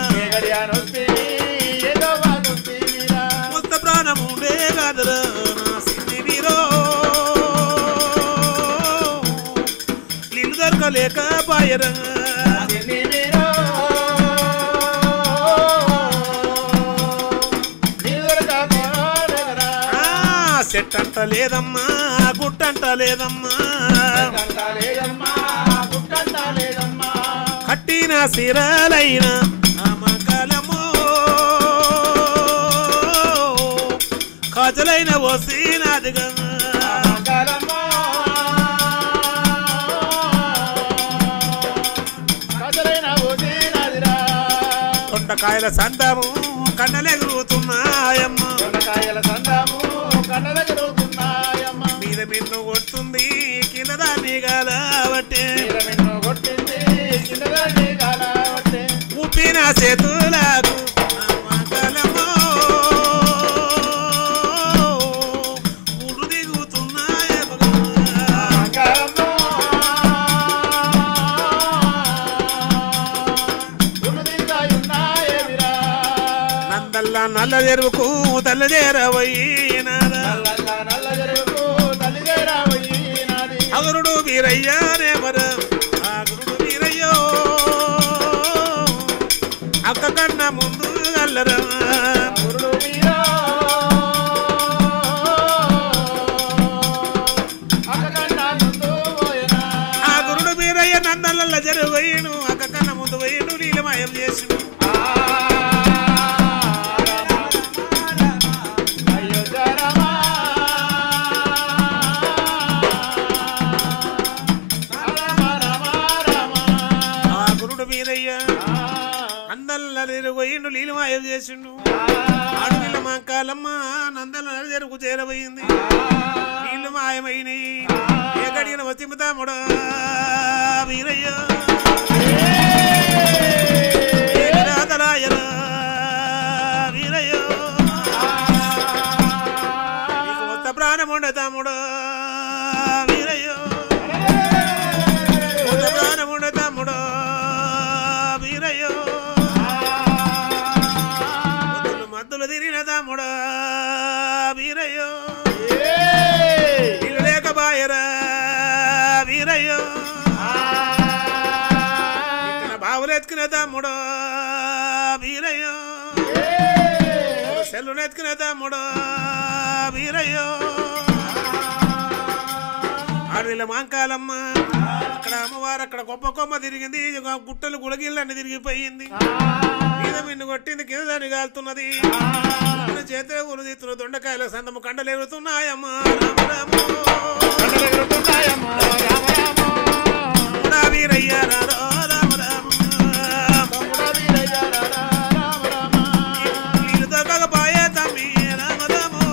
ప్రాణముండే కాదరా సిద్ధి వీరో నీళ్ళు దొరకలేక పాయరా చెట్టంట లేదమ్మా గుట్టంట లేదమ్మా కట్టిన సిరాలైన కాజలైన వసీనాదిగా కొండకాయల సందము కన్నలెగురుతున్నాయమ్మ మీద మిన్ను కొడుతుంది కింద దాన్ని గాలబట్టే ఉప్పిన చేతులకు నల్ల చెరువుకు తల్లి చేరవయ్యినాదా అగురుడు వీరయ్యానే మర అగురుడు వీరయ్యో అక్క కన్నా ముందు అల్లరా ఆ గురుడు వీరయ్య నందల్ల చెరువయ్యను అక్క కన్నా ముందు పోయిను నీలమయం చేసి పోయిండు నీళ్ళు మాయం చేసిండు అడవిల మాంకాలమ్మ నందల చెరుకు చేరబోయింది నీళ్లు మాయమైనయి ఏ గడిగిన వచ్చిముతాముడా వీరయ్య రాతరాయరా వీరయ్య నీకు కొత్త ప్రాణం ఉండతాముడా వీరయ్య కొత్త ప్రాణం ఉండతాముడా వీరయ్య మద్దులు తిరిగిన తమ్ముడా వీరయ్యో ఇల్లు లేక బాయరా వీరయ్యో బావులు ఎత్తుకునే తమ్ముడా వీరయ్యో సెల్లు ఎత్తుకునే తమ్ముడా వీరయ్యో అడవిల మాంకాలమ్మ అక్కడ అమ్మవారు అక్కడ గొప్ప కొమ్మ తిరిగింది గుట్టలు గులగిళ్ళని తిరిగిపోయింది మీద మిన్ను కొట్టింది కింద దాన్ని కాలుతున్నది చేతే ఊరు తీస్తున్న దొండకాయల సందము కండలేరుతున్నాయమ్మా వీరయ్య నీళ్ళు దొరకకపోయే తమ్మి రామరామో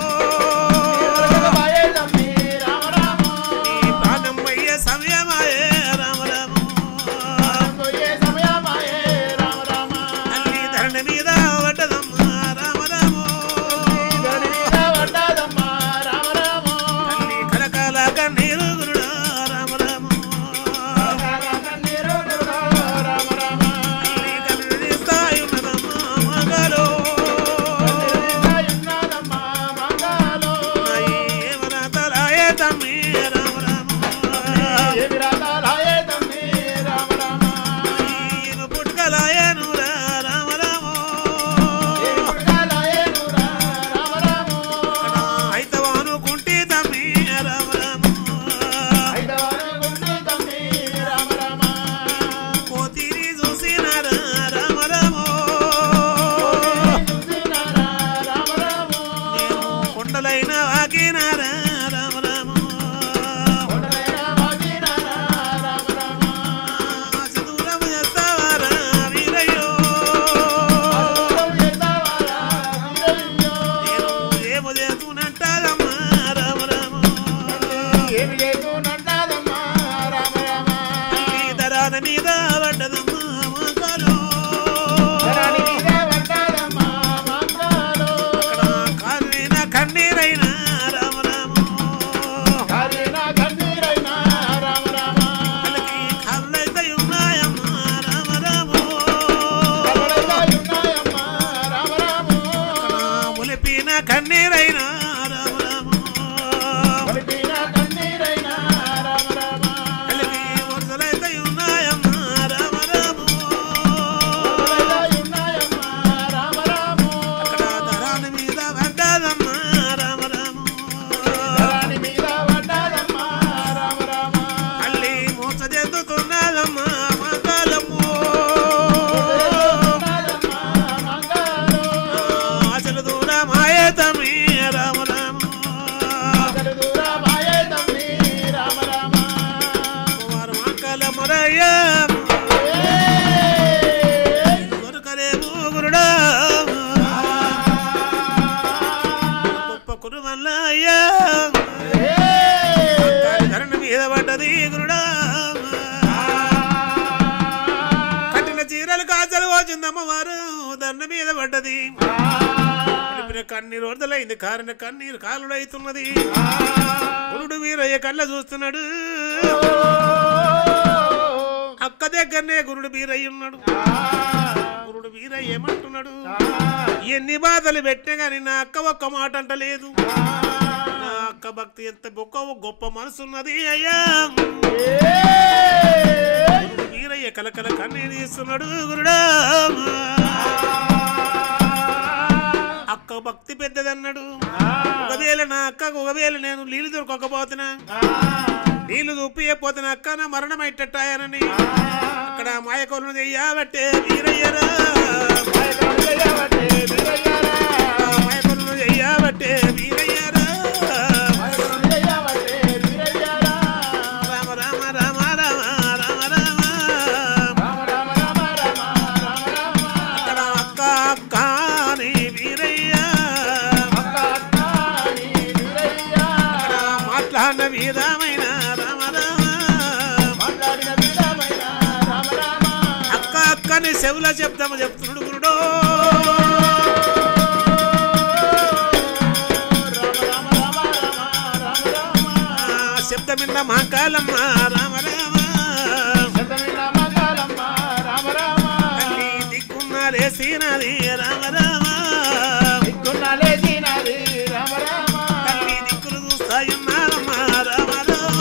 కాజలు వచ్చిందమ్మ వారు దండ మీద పడ్డది కన్నీరు వరదలైంది కారణ కన్నీరు కాలుడైతున్నది గురుడు వీరయ్య కళ్ళ చూస్తున్నాడు అక్క దగ్గరనే గురుడు వీరయ్య ఉన్నాడు గురుడు వీరయ్య ఏమంటున్నాడు ఎన్ని బాధలు పెట్టే గాని నా అక్క ఒక్క మాట అంటలేదు నా అక్క భక్తి ఎంత గొప్ప మనసున్నది అయ్యా గురుడు వీరయ్య కలకల కన్నీరు తీస్తున్నాడు గురుడా అక్క భక్తి పెద్దదన్నాడు ఒకవేళ నా అక్కకు ఒకవేళ నేను నీళ్లు దొరకకపోతున్నా నీళ్లు ఉప్పిపోతున్నా అక్క నా మరణం అయ్యటాయనని అక్కడ మాయకొలను చెయ్యబట్టే వీరయ్యరా మాయకొలను చెయ్యబట్టే వీరయ్యరా రామ రామ రామ రామ రామ రామ అక్కడ అక్క అక్క నీ వీరయ్య అక్కడ మాట్లాడిన విధమైన రామ రామ అక్క అక్కని చెవుల చెప్తాము చెప్తున్నాడు గురుడో శబ్దమిన్న మహాకాలమ్మ రామ రామ తల్లి దిక్కున్నారే సీనది రామ రామ తల్లి దిక్కులు చూస్తాయున్నారమ్మ రామ రామ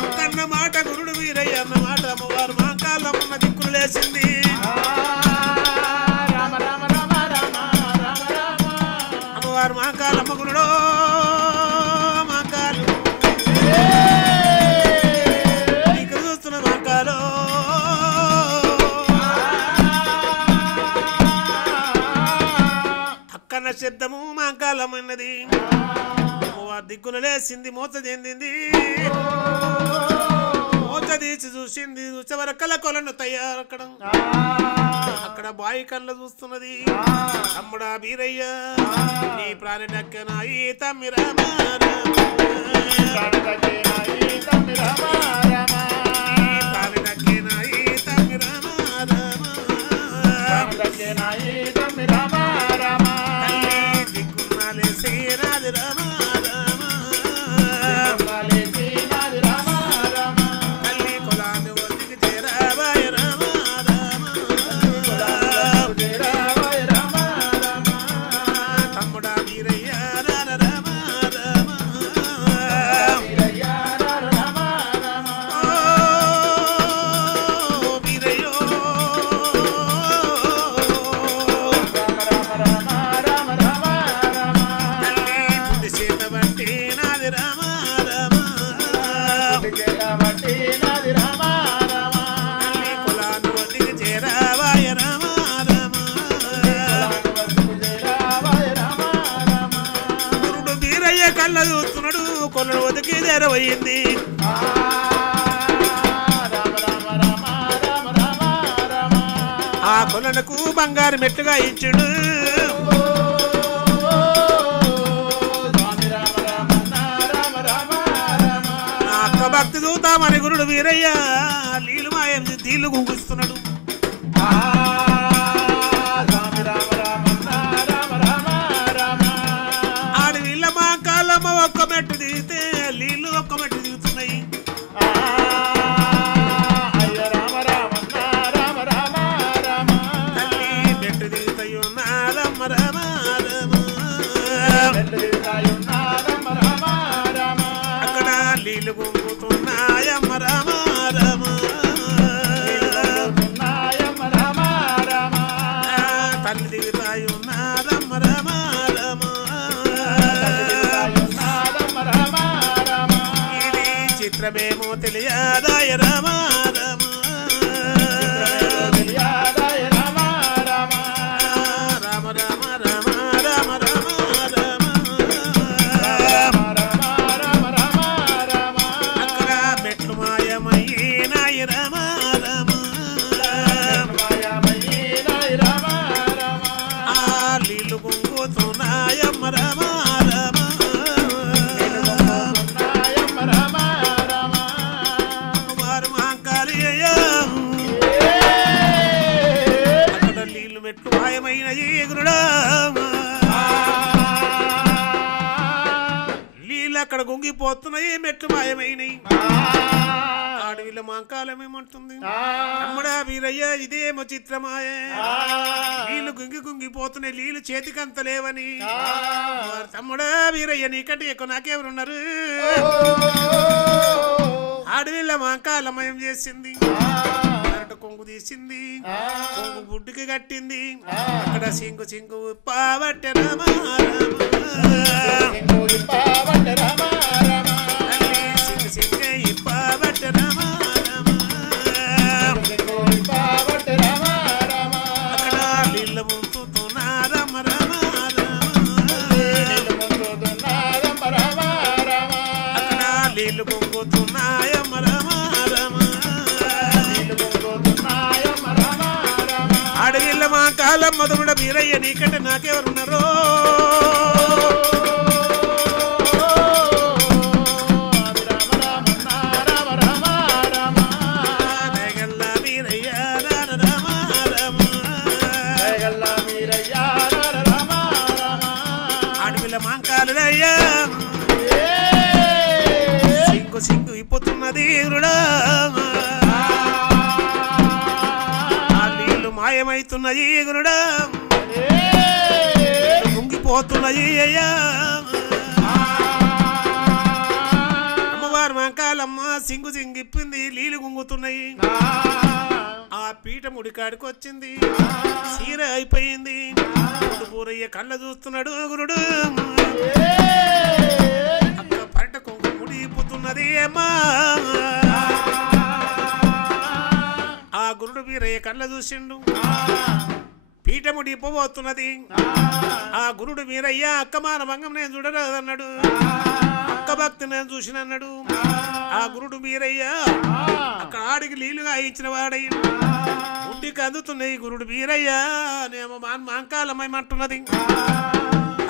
అక్కన్న మాట గురుడు వీరయ్య అన్న మాట అమ్మవారు మహాకాలమ్మ దిక్కులు లేచింది అమ్మవారు మహాకాలమ్మ గురుడో మహాకాలు దిక్కు చూస్తున్న మహాకాలో అక్కన్న శబ్దము మహాకాలమైనది అమ్మవారు దిక్కులు లేచింది మోత చెందింది మోత తీసి చూసింది చూసేవరకల కొలను తయారక్కడం అక్కడ బాయి కళ్ళ చూస్తున్నది తమ్ముడా బీరయ్య నీ ప్రాణి దక్కనాయి తమ్మి రామ ప్రాణి దక్కనాయి తమ్మి రామ తల్లి దిక్కున్నాలే శ్రీనాథి రామ తల్లి కులాన్ని ఒదిగి చేరావాయ రామ తమ్ముడా వీరయ్య రామ వీరయ్యో తల్లి పుట్టి చేత బట్టి నాది రామ తల్లి కులాన్ని ఒదిగి చేరావాయ రామ గురుడు వీరయ్య కళ్ళ చూస్తున్నాడు కొలను ఒదిగి చేరవయింది ఆ కొలనకు బంగారు మెట్టుగా ఇచ్చుడు నా అక్క భక్తి చూతామని గురుడు వీరయ్య నీళ్ళు మాయం తీళ్ళు గుంగుస్తున్నాడు ఆడి వీళ్ళ మా కాలమ్మ ఒక్క మెట్టు దిగితే నీళ్ళు ఒక్క మెట్టు దిగుతున్నాయి తల్లి మెట్టు దిగుతాయి ఉన్నారమ్మ రామ అక్కడ నీళ్ళు గుంగుతున్నాయమ్మ రామ తల్లి దిగుతాయి ఉన్నారమ్మ రామ ఇది చిత్రమేమో తెలియదాయ రామ అక్కడ మెట్లు మాయమయ్యేనాయ రామ నీళ్ళు గుంగుతున్నాయమ్మ రామ వారు గురుడా నీళ్ళు అక్కడ గుంగిపోతున్నాయి మెట్లు మాయమైనయి అడవిలో మాంకాలమేమంటుంది తమ్ముడా వీరయ్య ఇదేమో చిత్రమాయే నీళ్లు గుంగిపోతున్నాయి నీళ్లు చేతికంత లేవని తమ్ముడా వీరయ్య నీకంటే ఎక్కువ నాకెవరున్నారు అడవిలో మాంకాలమయం చేసింది కొంగు తీసింది కొంగు బుడ్డికి కట్టింది అక్కడ సింగు పావట్టె మధుడ వీరయ్య నీకంటే నాకెవరున్నారో అడవిల మాంకాలయ్యా సింగు ఇప్పుతున్నది మాయమైతున్నది గురుడా ముంగిపోతున్నది అయ్యా అమ్మవారు మాంకాలమ్మ సింగు సింగిప్పింది నీళ్ళు గుంగుతున్నాయి ఆ పీట ముడికాడికి వచ్చింది చీర అయిపోయింది పూరయ్య కళ్ళ చూస్తున్నాడు గురుడు అక్కడ పరట కొంగు ముడిపోతున్నది అమ్మా ఆ గురుడు వీరయ్య కళ్ళ చూసిండు పీఠ ముడిపోతున్నది ఆ గురుడు వీరయ్య అక్కమాన భంగం నేను చూడరాదన్నాడు అక్క భక్తి నేను చూసినన్నాడు ఆ గురుడు వీరయ్య అక్కడ ఆడికి నీళ్లుగా ఇచ్చిన వాడయ్య గుడ్డికి అందుతున్నాయి గురుడు వీరయ్య నేమో మాంకాలమయమంటున్నది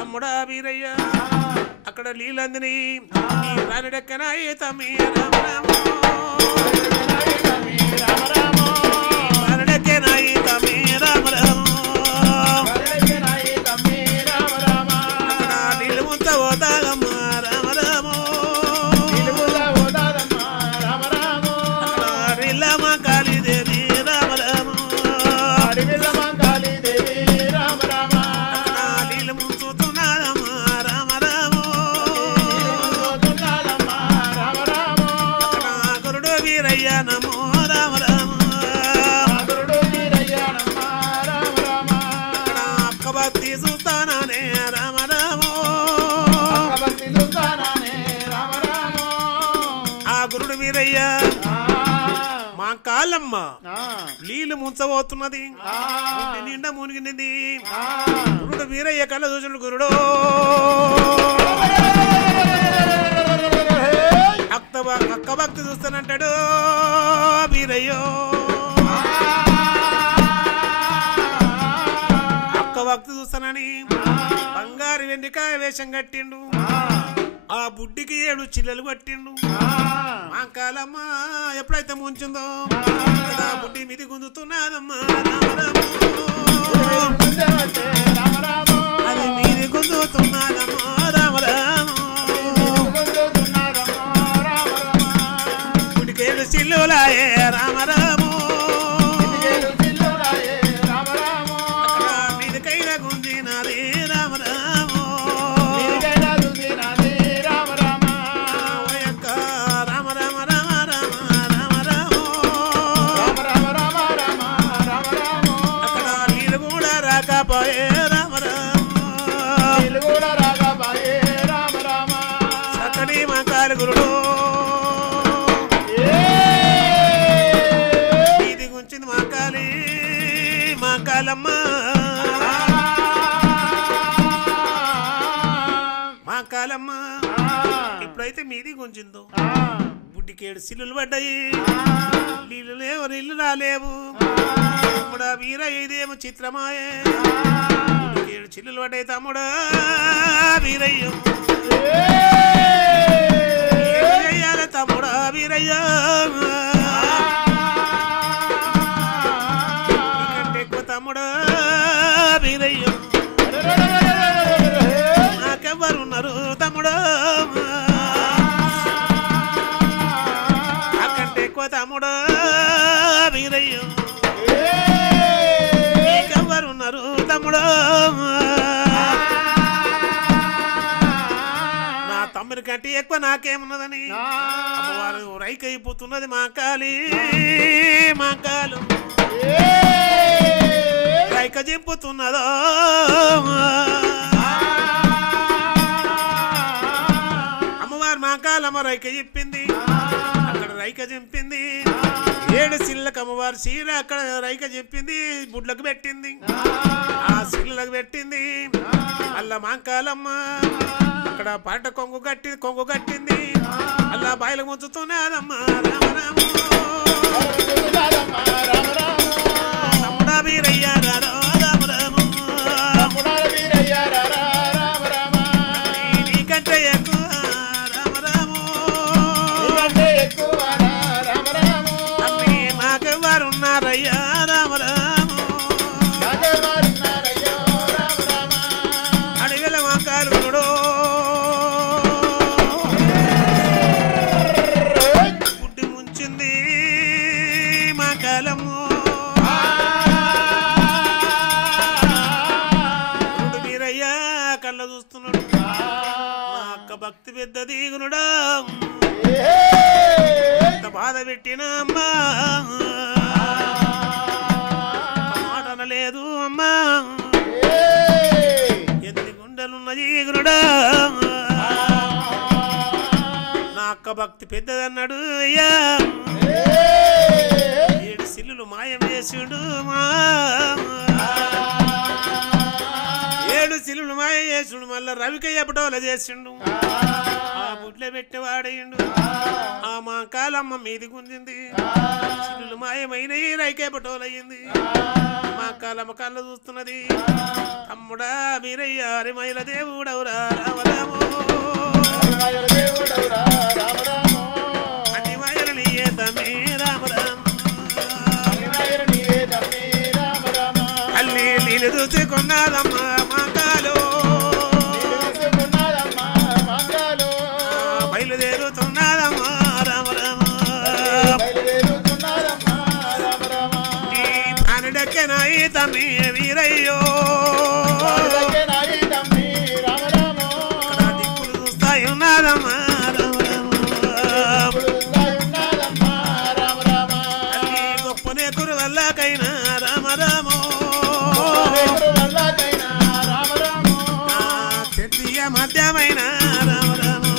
అమ్ముడా వీరయ్య అక్కడ నీళ్ళు అందిని రానుడెక్కనాయి తమ్మి మాంకాలమ్మ నీళ్ళు ముంచబోతున్నది నిండా మునిగినది గురుడు వీరయ్య కళ్ళ చూసిన గురుడు అక్క భక్తి చూస్తానంటాడు వీరయ్యో అక్క భక్తి చూస్తానని బంగారు వెండికాయ వేషం కట్టిండు ఆ బుడ్డికి 7 చిల్లలు కట్టిండు మాంకాలమ్మ ఎప్పుడైతే ముంచిందో బుడ్డి మీది గుంజుతున్నాదమ్మా అది మీది గుంజుతున్నాదమ్మా బుడ్డికి 7 చిల్లులాయే రామరాము మీదికైనా గుంజినది రామరాము మాంకాలమ్మ ఇప్పుడైతే మీది గుంజిందో బుడ్డికి 7 సిల్లులు పడ్డాయి నీళ్ళు లేవు నీళ్ళు రాలేవు తమ్ముడా వీరయ్య ఇదేమో చిత్రమాయే బుడ్డికి 7 చిల్లులు పడ్డాయి తమ్ముడా వీరయ్య తమ్ముడా వీరయ్య నీకంటే ఎక్కువ తమ్ముడా వీరయ్య వీరయ్యో నీకెవ్వరున్నారు తమ్ముడు నా తమ్ముడి కంటే ఎక్కువ నాకేమున్నదని అమ్మవారు రైకైపోతున్నది మా కాలి మా కాలు రైక చింపుతున్నదో అమ్మవారు మా కాలమ్మ రైక చెప్పింది అక్కడ రైక చెప్పింది 7 సిల్లకి అమ్మవారు చీర అక్కడ రైక చెప్పింది బుడ్లకు పెట్టింది ఆ సిల్లకు పెట్టింది అల్ల మాంకాలమ్మ అక్కడ పాట కొంగు కట్టింది అల్లా బాయిలకు ముంచుతున్నదమ్మా రామ తమ్ముడా వీరయ్య నీకంటే ఎక్కువ అమ్మి మాకెవ్వరున్నారయ్యా అడిగల మా కాలుడు పుట్టి ముంచింది మా కాలము మీరయ్యా కళ్ళ చూస్తున్నాడు మా అక్క భక్తి పెద్ద దిగునుడా ఎంత బాధ పెట్టిన అమ్మా మాట అనలేదు అమ్మా ఎన్ని గుండెలున్న జీగునుడా నా అక్క భక్తి పెద్దదన్నాడు అయ్యా 7 సిల్లులు మాయం చేసిండు మా 7 సిల్లులు మాయం చేసిండు మళ్ళా రవికయ్య పటోల చేసిండు ఆ బుడ్లే పెట్టేవాడయిండు ఆ మా కాలమ్మ మీది గుంజింది సిల్లులు మాయమైనవి రైకే పటోలయ్యింది మా కాలమ్మ కళ్ళ చూస్తున్నది తమ్ముడా మీరయ్యా అరి మైల దేవుడవురా రామరామో అన్ని మైల నీయే తమ్మి రామరామ అల్లి నీళ్ళు చూసుకున్నదమ్మా మా కాలో బయలుదేరుతున్నదమ్మా రామరామ నీ ప్రాణుడెక్కెనాయి తమ్మి వీరయ్యో దిక్కులు చూస్తాయి ఉన్నదమ్మా అల్లి గొప్పనే కురువల్లకైనా రామరామో క్షత్రియ మధ్యమైన రామరామో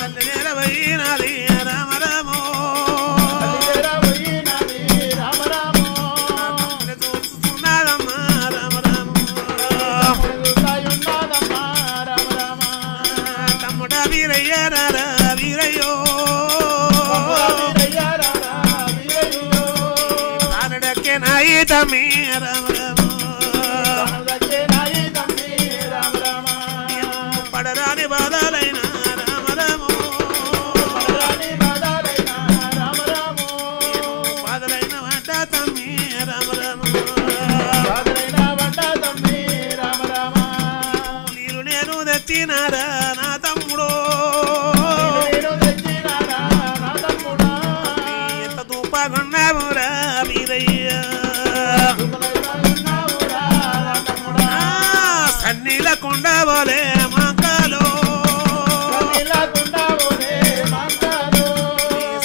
తల్లి నేలవైనది రామరామో చూస్తున్నదమ్మా రామరామో తమ్ముడా వీరయ్య రారా వీరయ్యో ప్రాణడక్కెనాయి తమ్మి రామరామో పడరాని బాధలైన రామరామో బాధలైన వంట తమ్మి రామరామో నీరు నేను తెచ్చినారా నా తమ్ముడు ఎంత దూపగున్నావురా వీరయ్య సన్నీల కొండ బోలే మా కాలో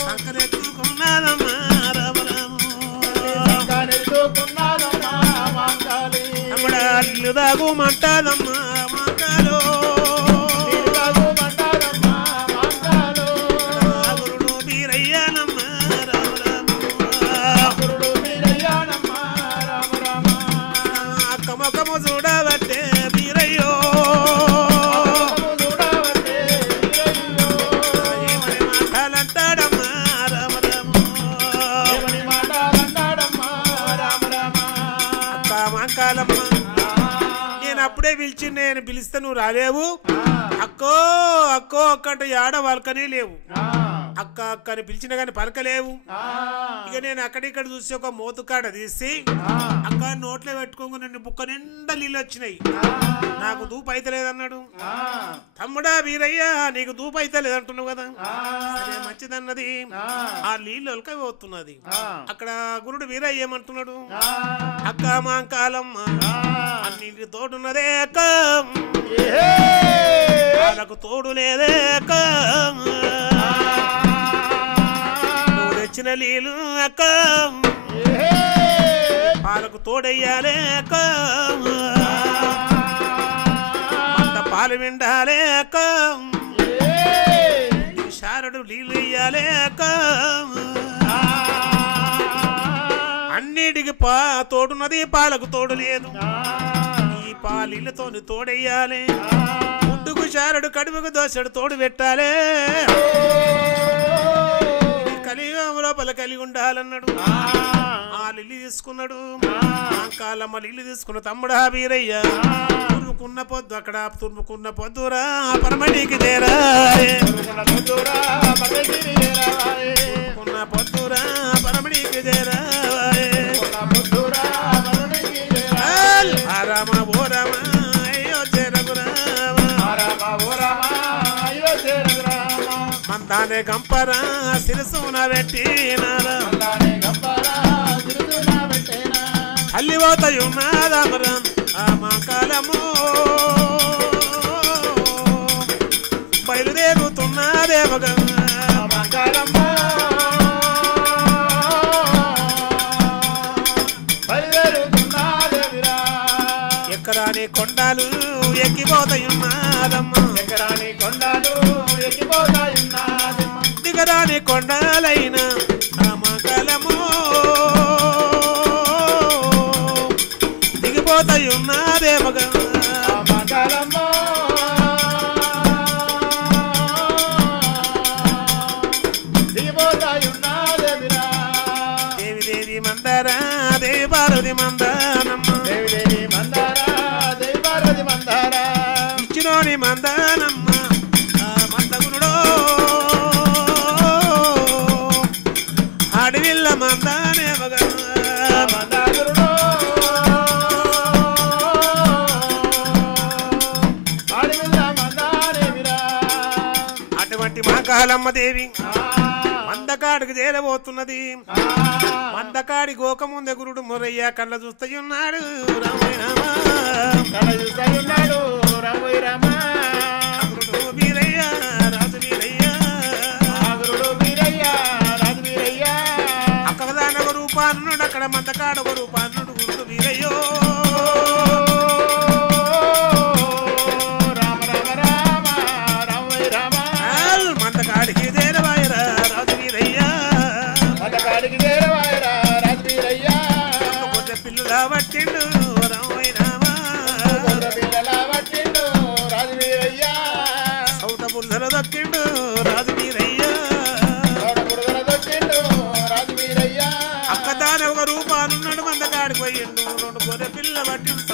సంకరెత్తుకున్నదమ్మా రామరామో తమ్ముడా ఇల్లు దాగుమంటాదమ్మా మా కాలో గురుడు వీరయ్యానమ్మా రామరామో అక్కమొక్కము చూడబట్టే వీరయ్యో ఏమని మాటలంటాడమ్మా రామరామో అక్క మా కాలమ్మ నేను అప్పుడే పిలిచి నేను పిలిస్తే నువ్వు రాలేవు అక్కో అక్కో అక్కంటే ఆడ వాళ్ళకనే లేవు అక్క అక్క అని పిలిచినా గాని పలకలేవు. ఇక నేను అక్కడిక్కడ చూసి ఒక మోతుకాడ తీసి అక్క నోట్లో పెట్టుకోగా నన్ను బుక్క నిండా నీళ్ళు వచ్చినాయి. నాకు దూపు అయితలేదన్నాడు. తమ్ముడా వీరయ్యా నీకు దూపు అయితలేదు అంటున్నావు కదా, సరే మంచిదన్నది. ఆ నీళ్ళు ఒలకపోతున్నది. అక్కడ గురుడు వీరయ్య ఏమంటున్నాడు, అక్క మా కాలమ్మ అన్నింటి తోడున్నదే అక్క, వాళ్ళకు తోడు లేదే అక్క, నువ్వు తెచ్చిన నీళ్ళు అక్క పాలకు తోడయ్యాలే అక్క, అంత పాలు విండాలే అక్క, శారడు నీళ్ళు ఇయ్యాలే అక్క, అన్నిటికి తోడున్నది పాలకు తోడు లేదు. ఈ పాలీళ్ళతో తోడెయ్యాలి, ముడ్డుకు శారడు కడుపుకు దోశడు తోడు పెట్టాలే, కలియుగం లోపల కలిగి ఉండాలన్నాడు. ఆ లిల్లి తీసుకున్నాడు. కాలమ్మ లిల్లి తీసుకున్న తమ్ముడా వీరయ్య తురుముకున్న పొద్దు అక్కడ తురుముకున్న పొద్దురా పరమణికి చేరా, తురుముకున్న పొద్దురా పరమణికి చేరా, రామ ఓ రామ అయ్యో చేరగురామ, మందానే గంపరా శిరసున పెట్టినారా, తల్లి పోతయున్నాదమరం మా కాలము బయలుదేరుతున్నదేవగా ఎక్కరాని కొండలు ఎక్కిపోతాయున్నాదమ్మా, ఎకరాని కొండలు ఎక్కిపోతాయున్నాదమ్మా, దిగరాని కొండలైన రామకాలము దిగిపోతాయున్నాదేమగా రామకాలము దిగిపోతాయున్నాదేమిరా, దేవి దేవి మందారా దేవి పార్వతి మందానమ్మ, దేవి దేవి మందారా దేవి పార్వతి మందారా, ఇచ్చినోని మందానమ్మ మందగురుడో అడవిల్ల మందానేమగా మందాగురుడో ఆడివిల్ల మందారేమిరా, అటువంటి మా కాలమ్మ దేవి మందకాడికి చేరబోతున్నది. మందకాడి గోకముందే గురుడు మొరయ్య కళ్ళ చూస్తాయున్నాడు. కళ చూస్తాయున్నాడు రామోయ్ రామ, గురుడు వీరయ్య రాజు వీరయ్య, గురుడు వీరయ్య రాజు వీరయ్య, అక్కదాన ఒక రూపాన్నుడు అక్కడ మందకాడ ఒక రూపాన్నుడు గురుడు వీరయ్యో, రామ రామ రామ రామోయ్ రామ, మందకాడికి చేరవాయరా రాజు వీరయ్య, అతగాడికి చేరవాయరా రాజు వీరయ్య, కొంచెం పిల్లల పట్టిండు రామోయ్ రామ, పిల్లల పట్టిండు రాజు వీరయ్య, సౌత పుల్లల దక్కిండు రాజు వీరయ్య, బురదల దొక్కిండు రాజు వీరయ్య, అక్కదాన ఒక రూపానున్నాడు మందకాడికి పోయిండు, రెండు గొర్రె పిల్ల పట్టిండు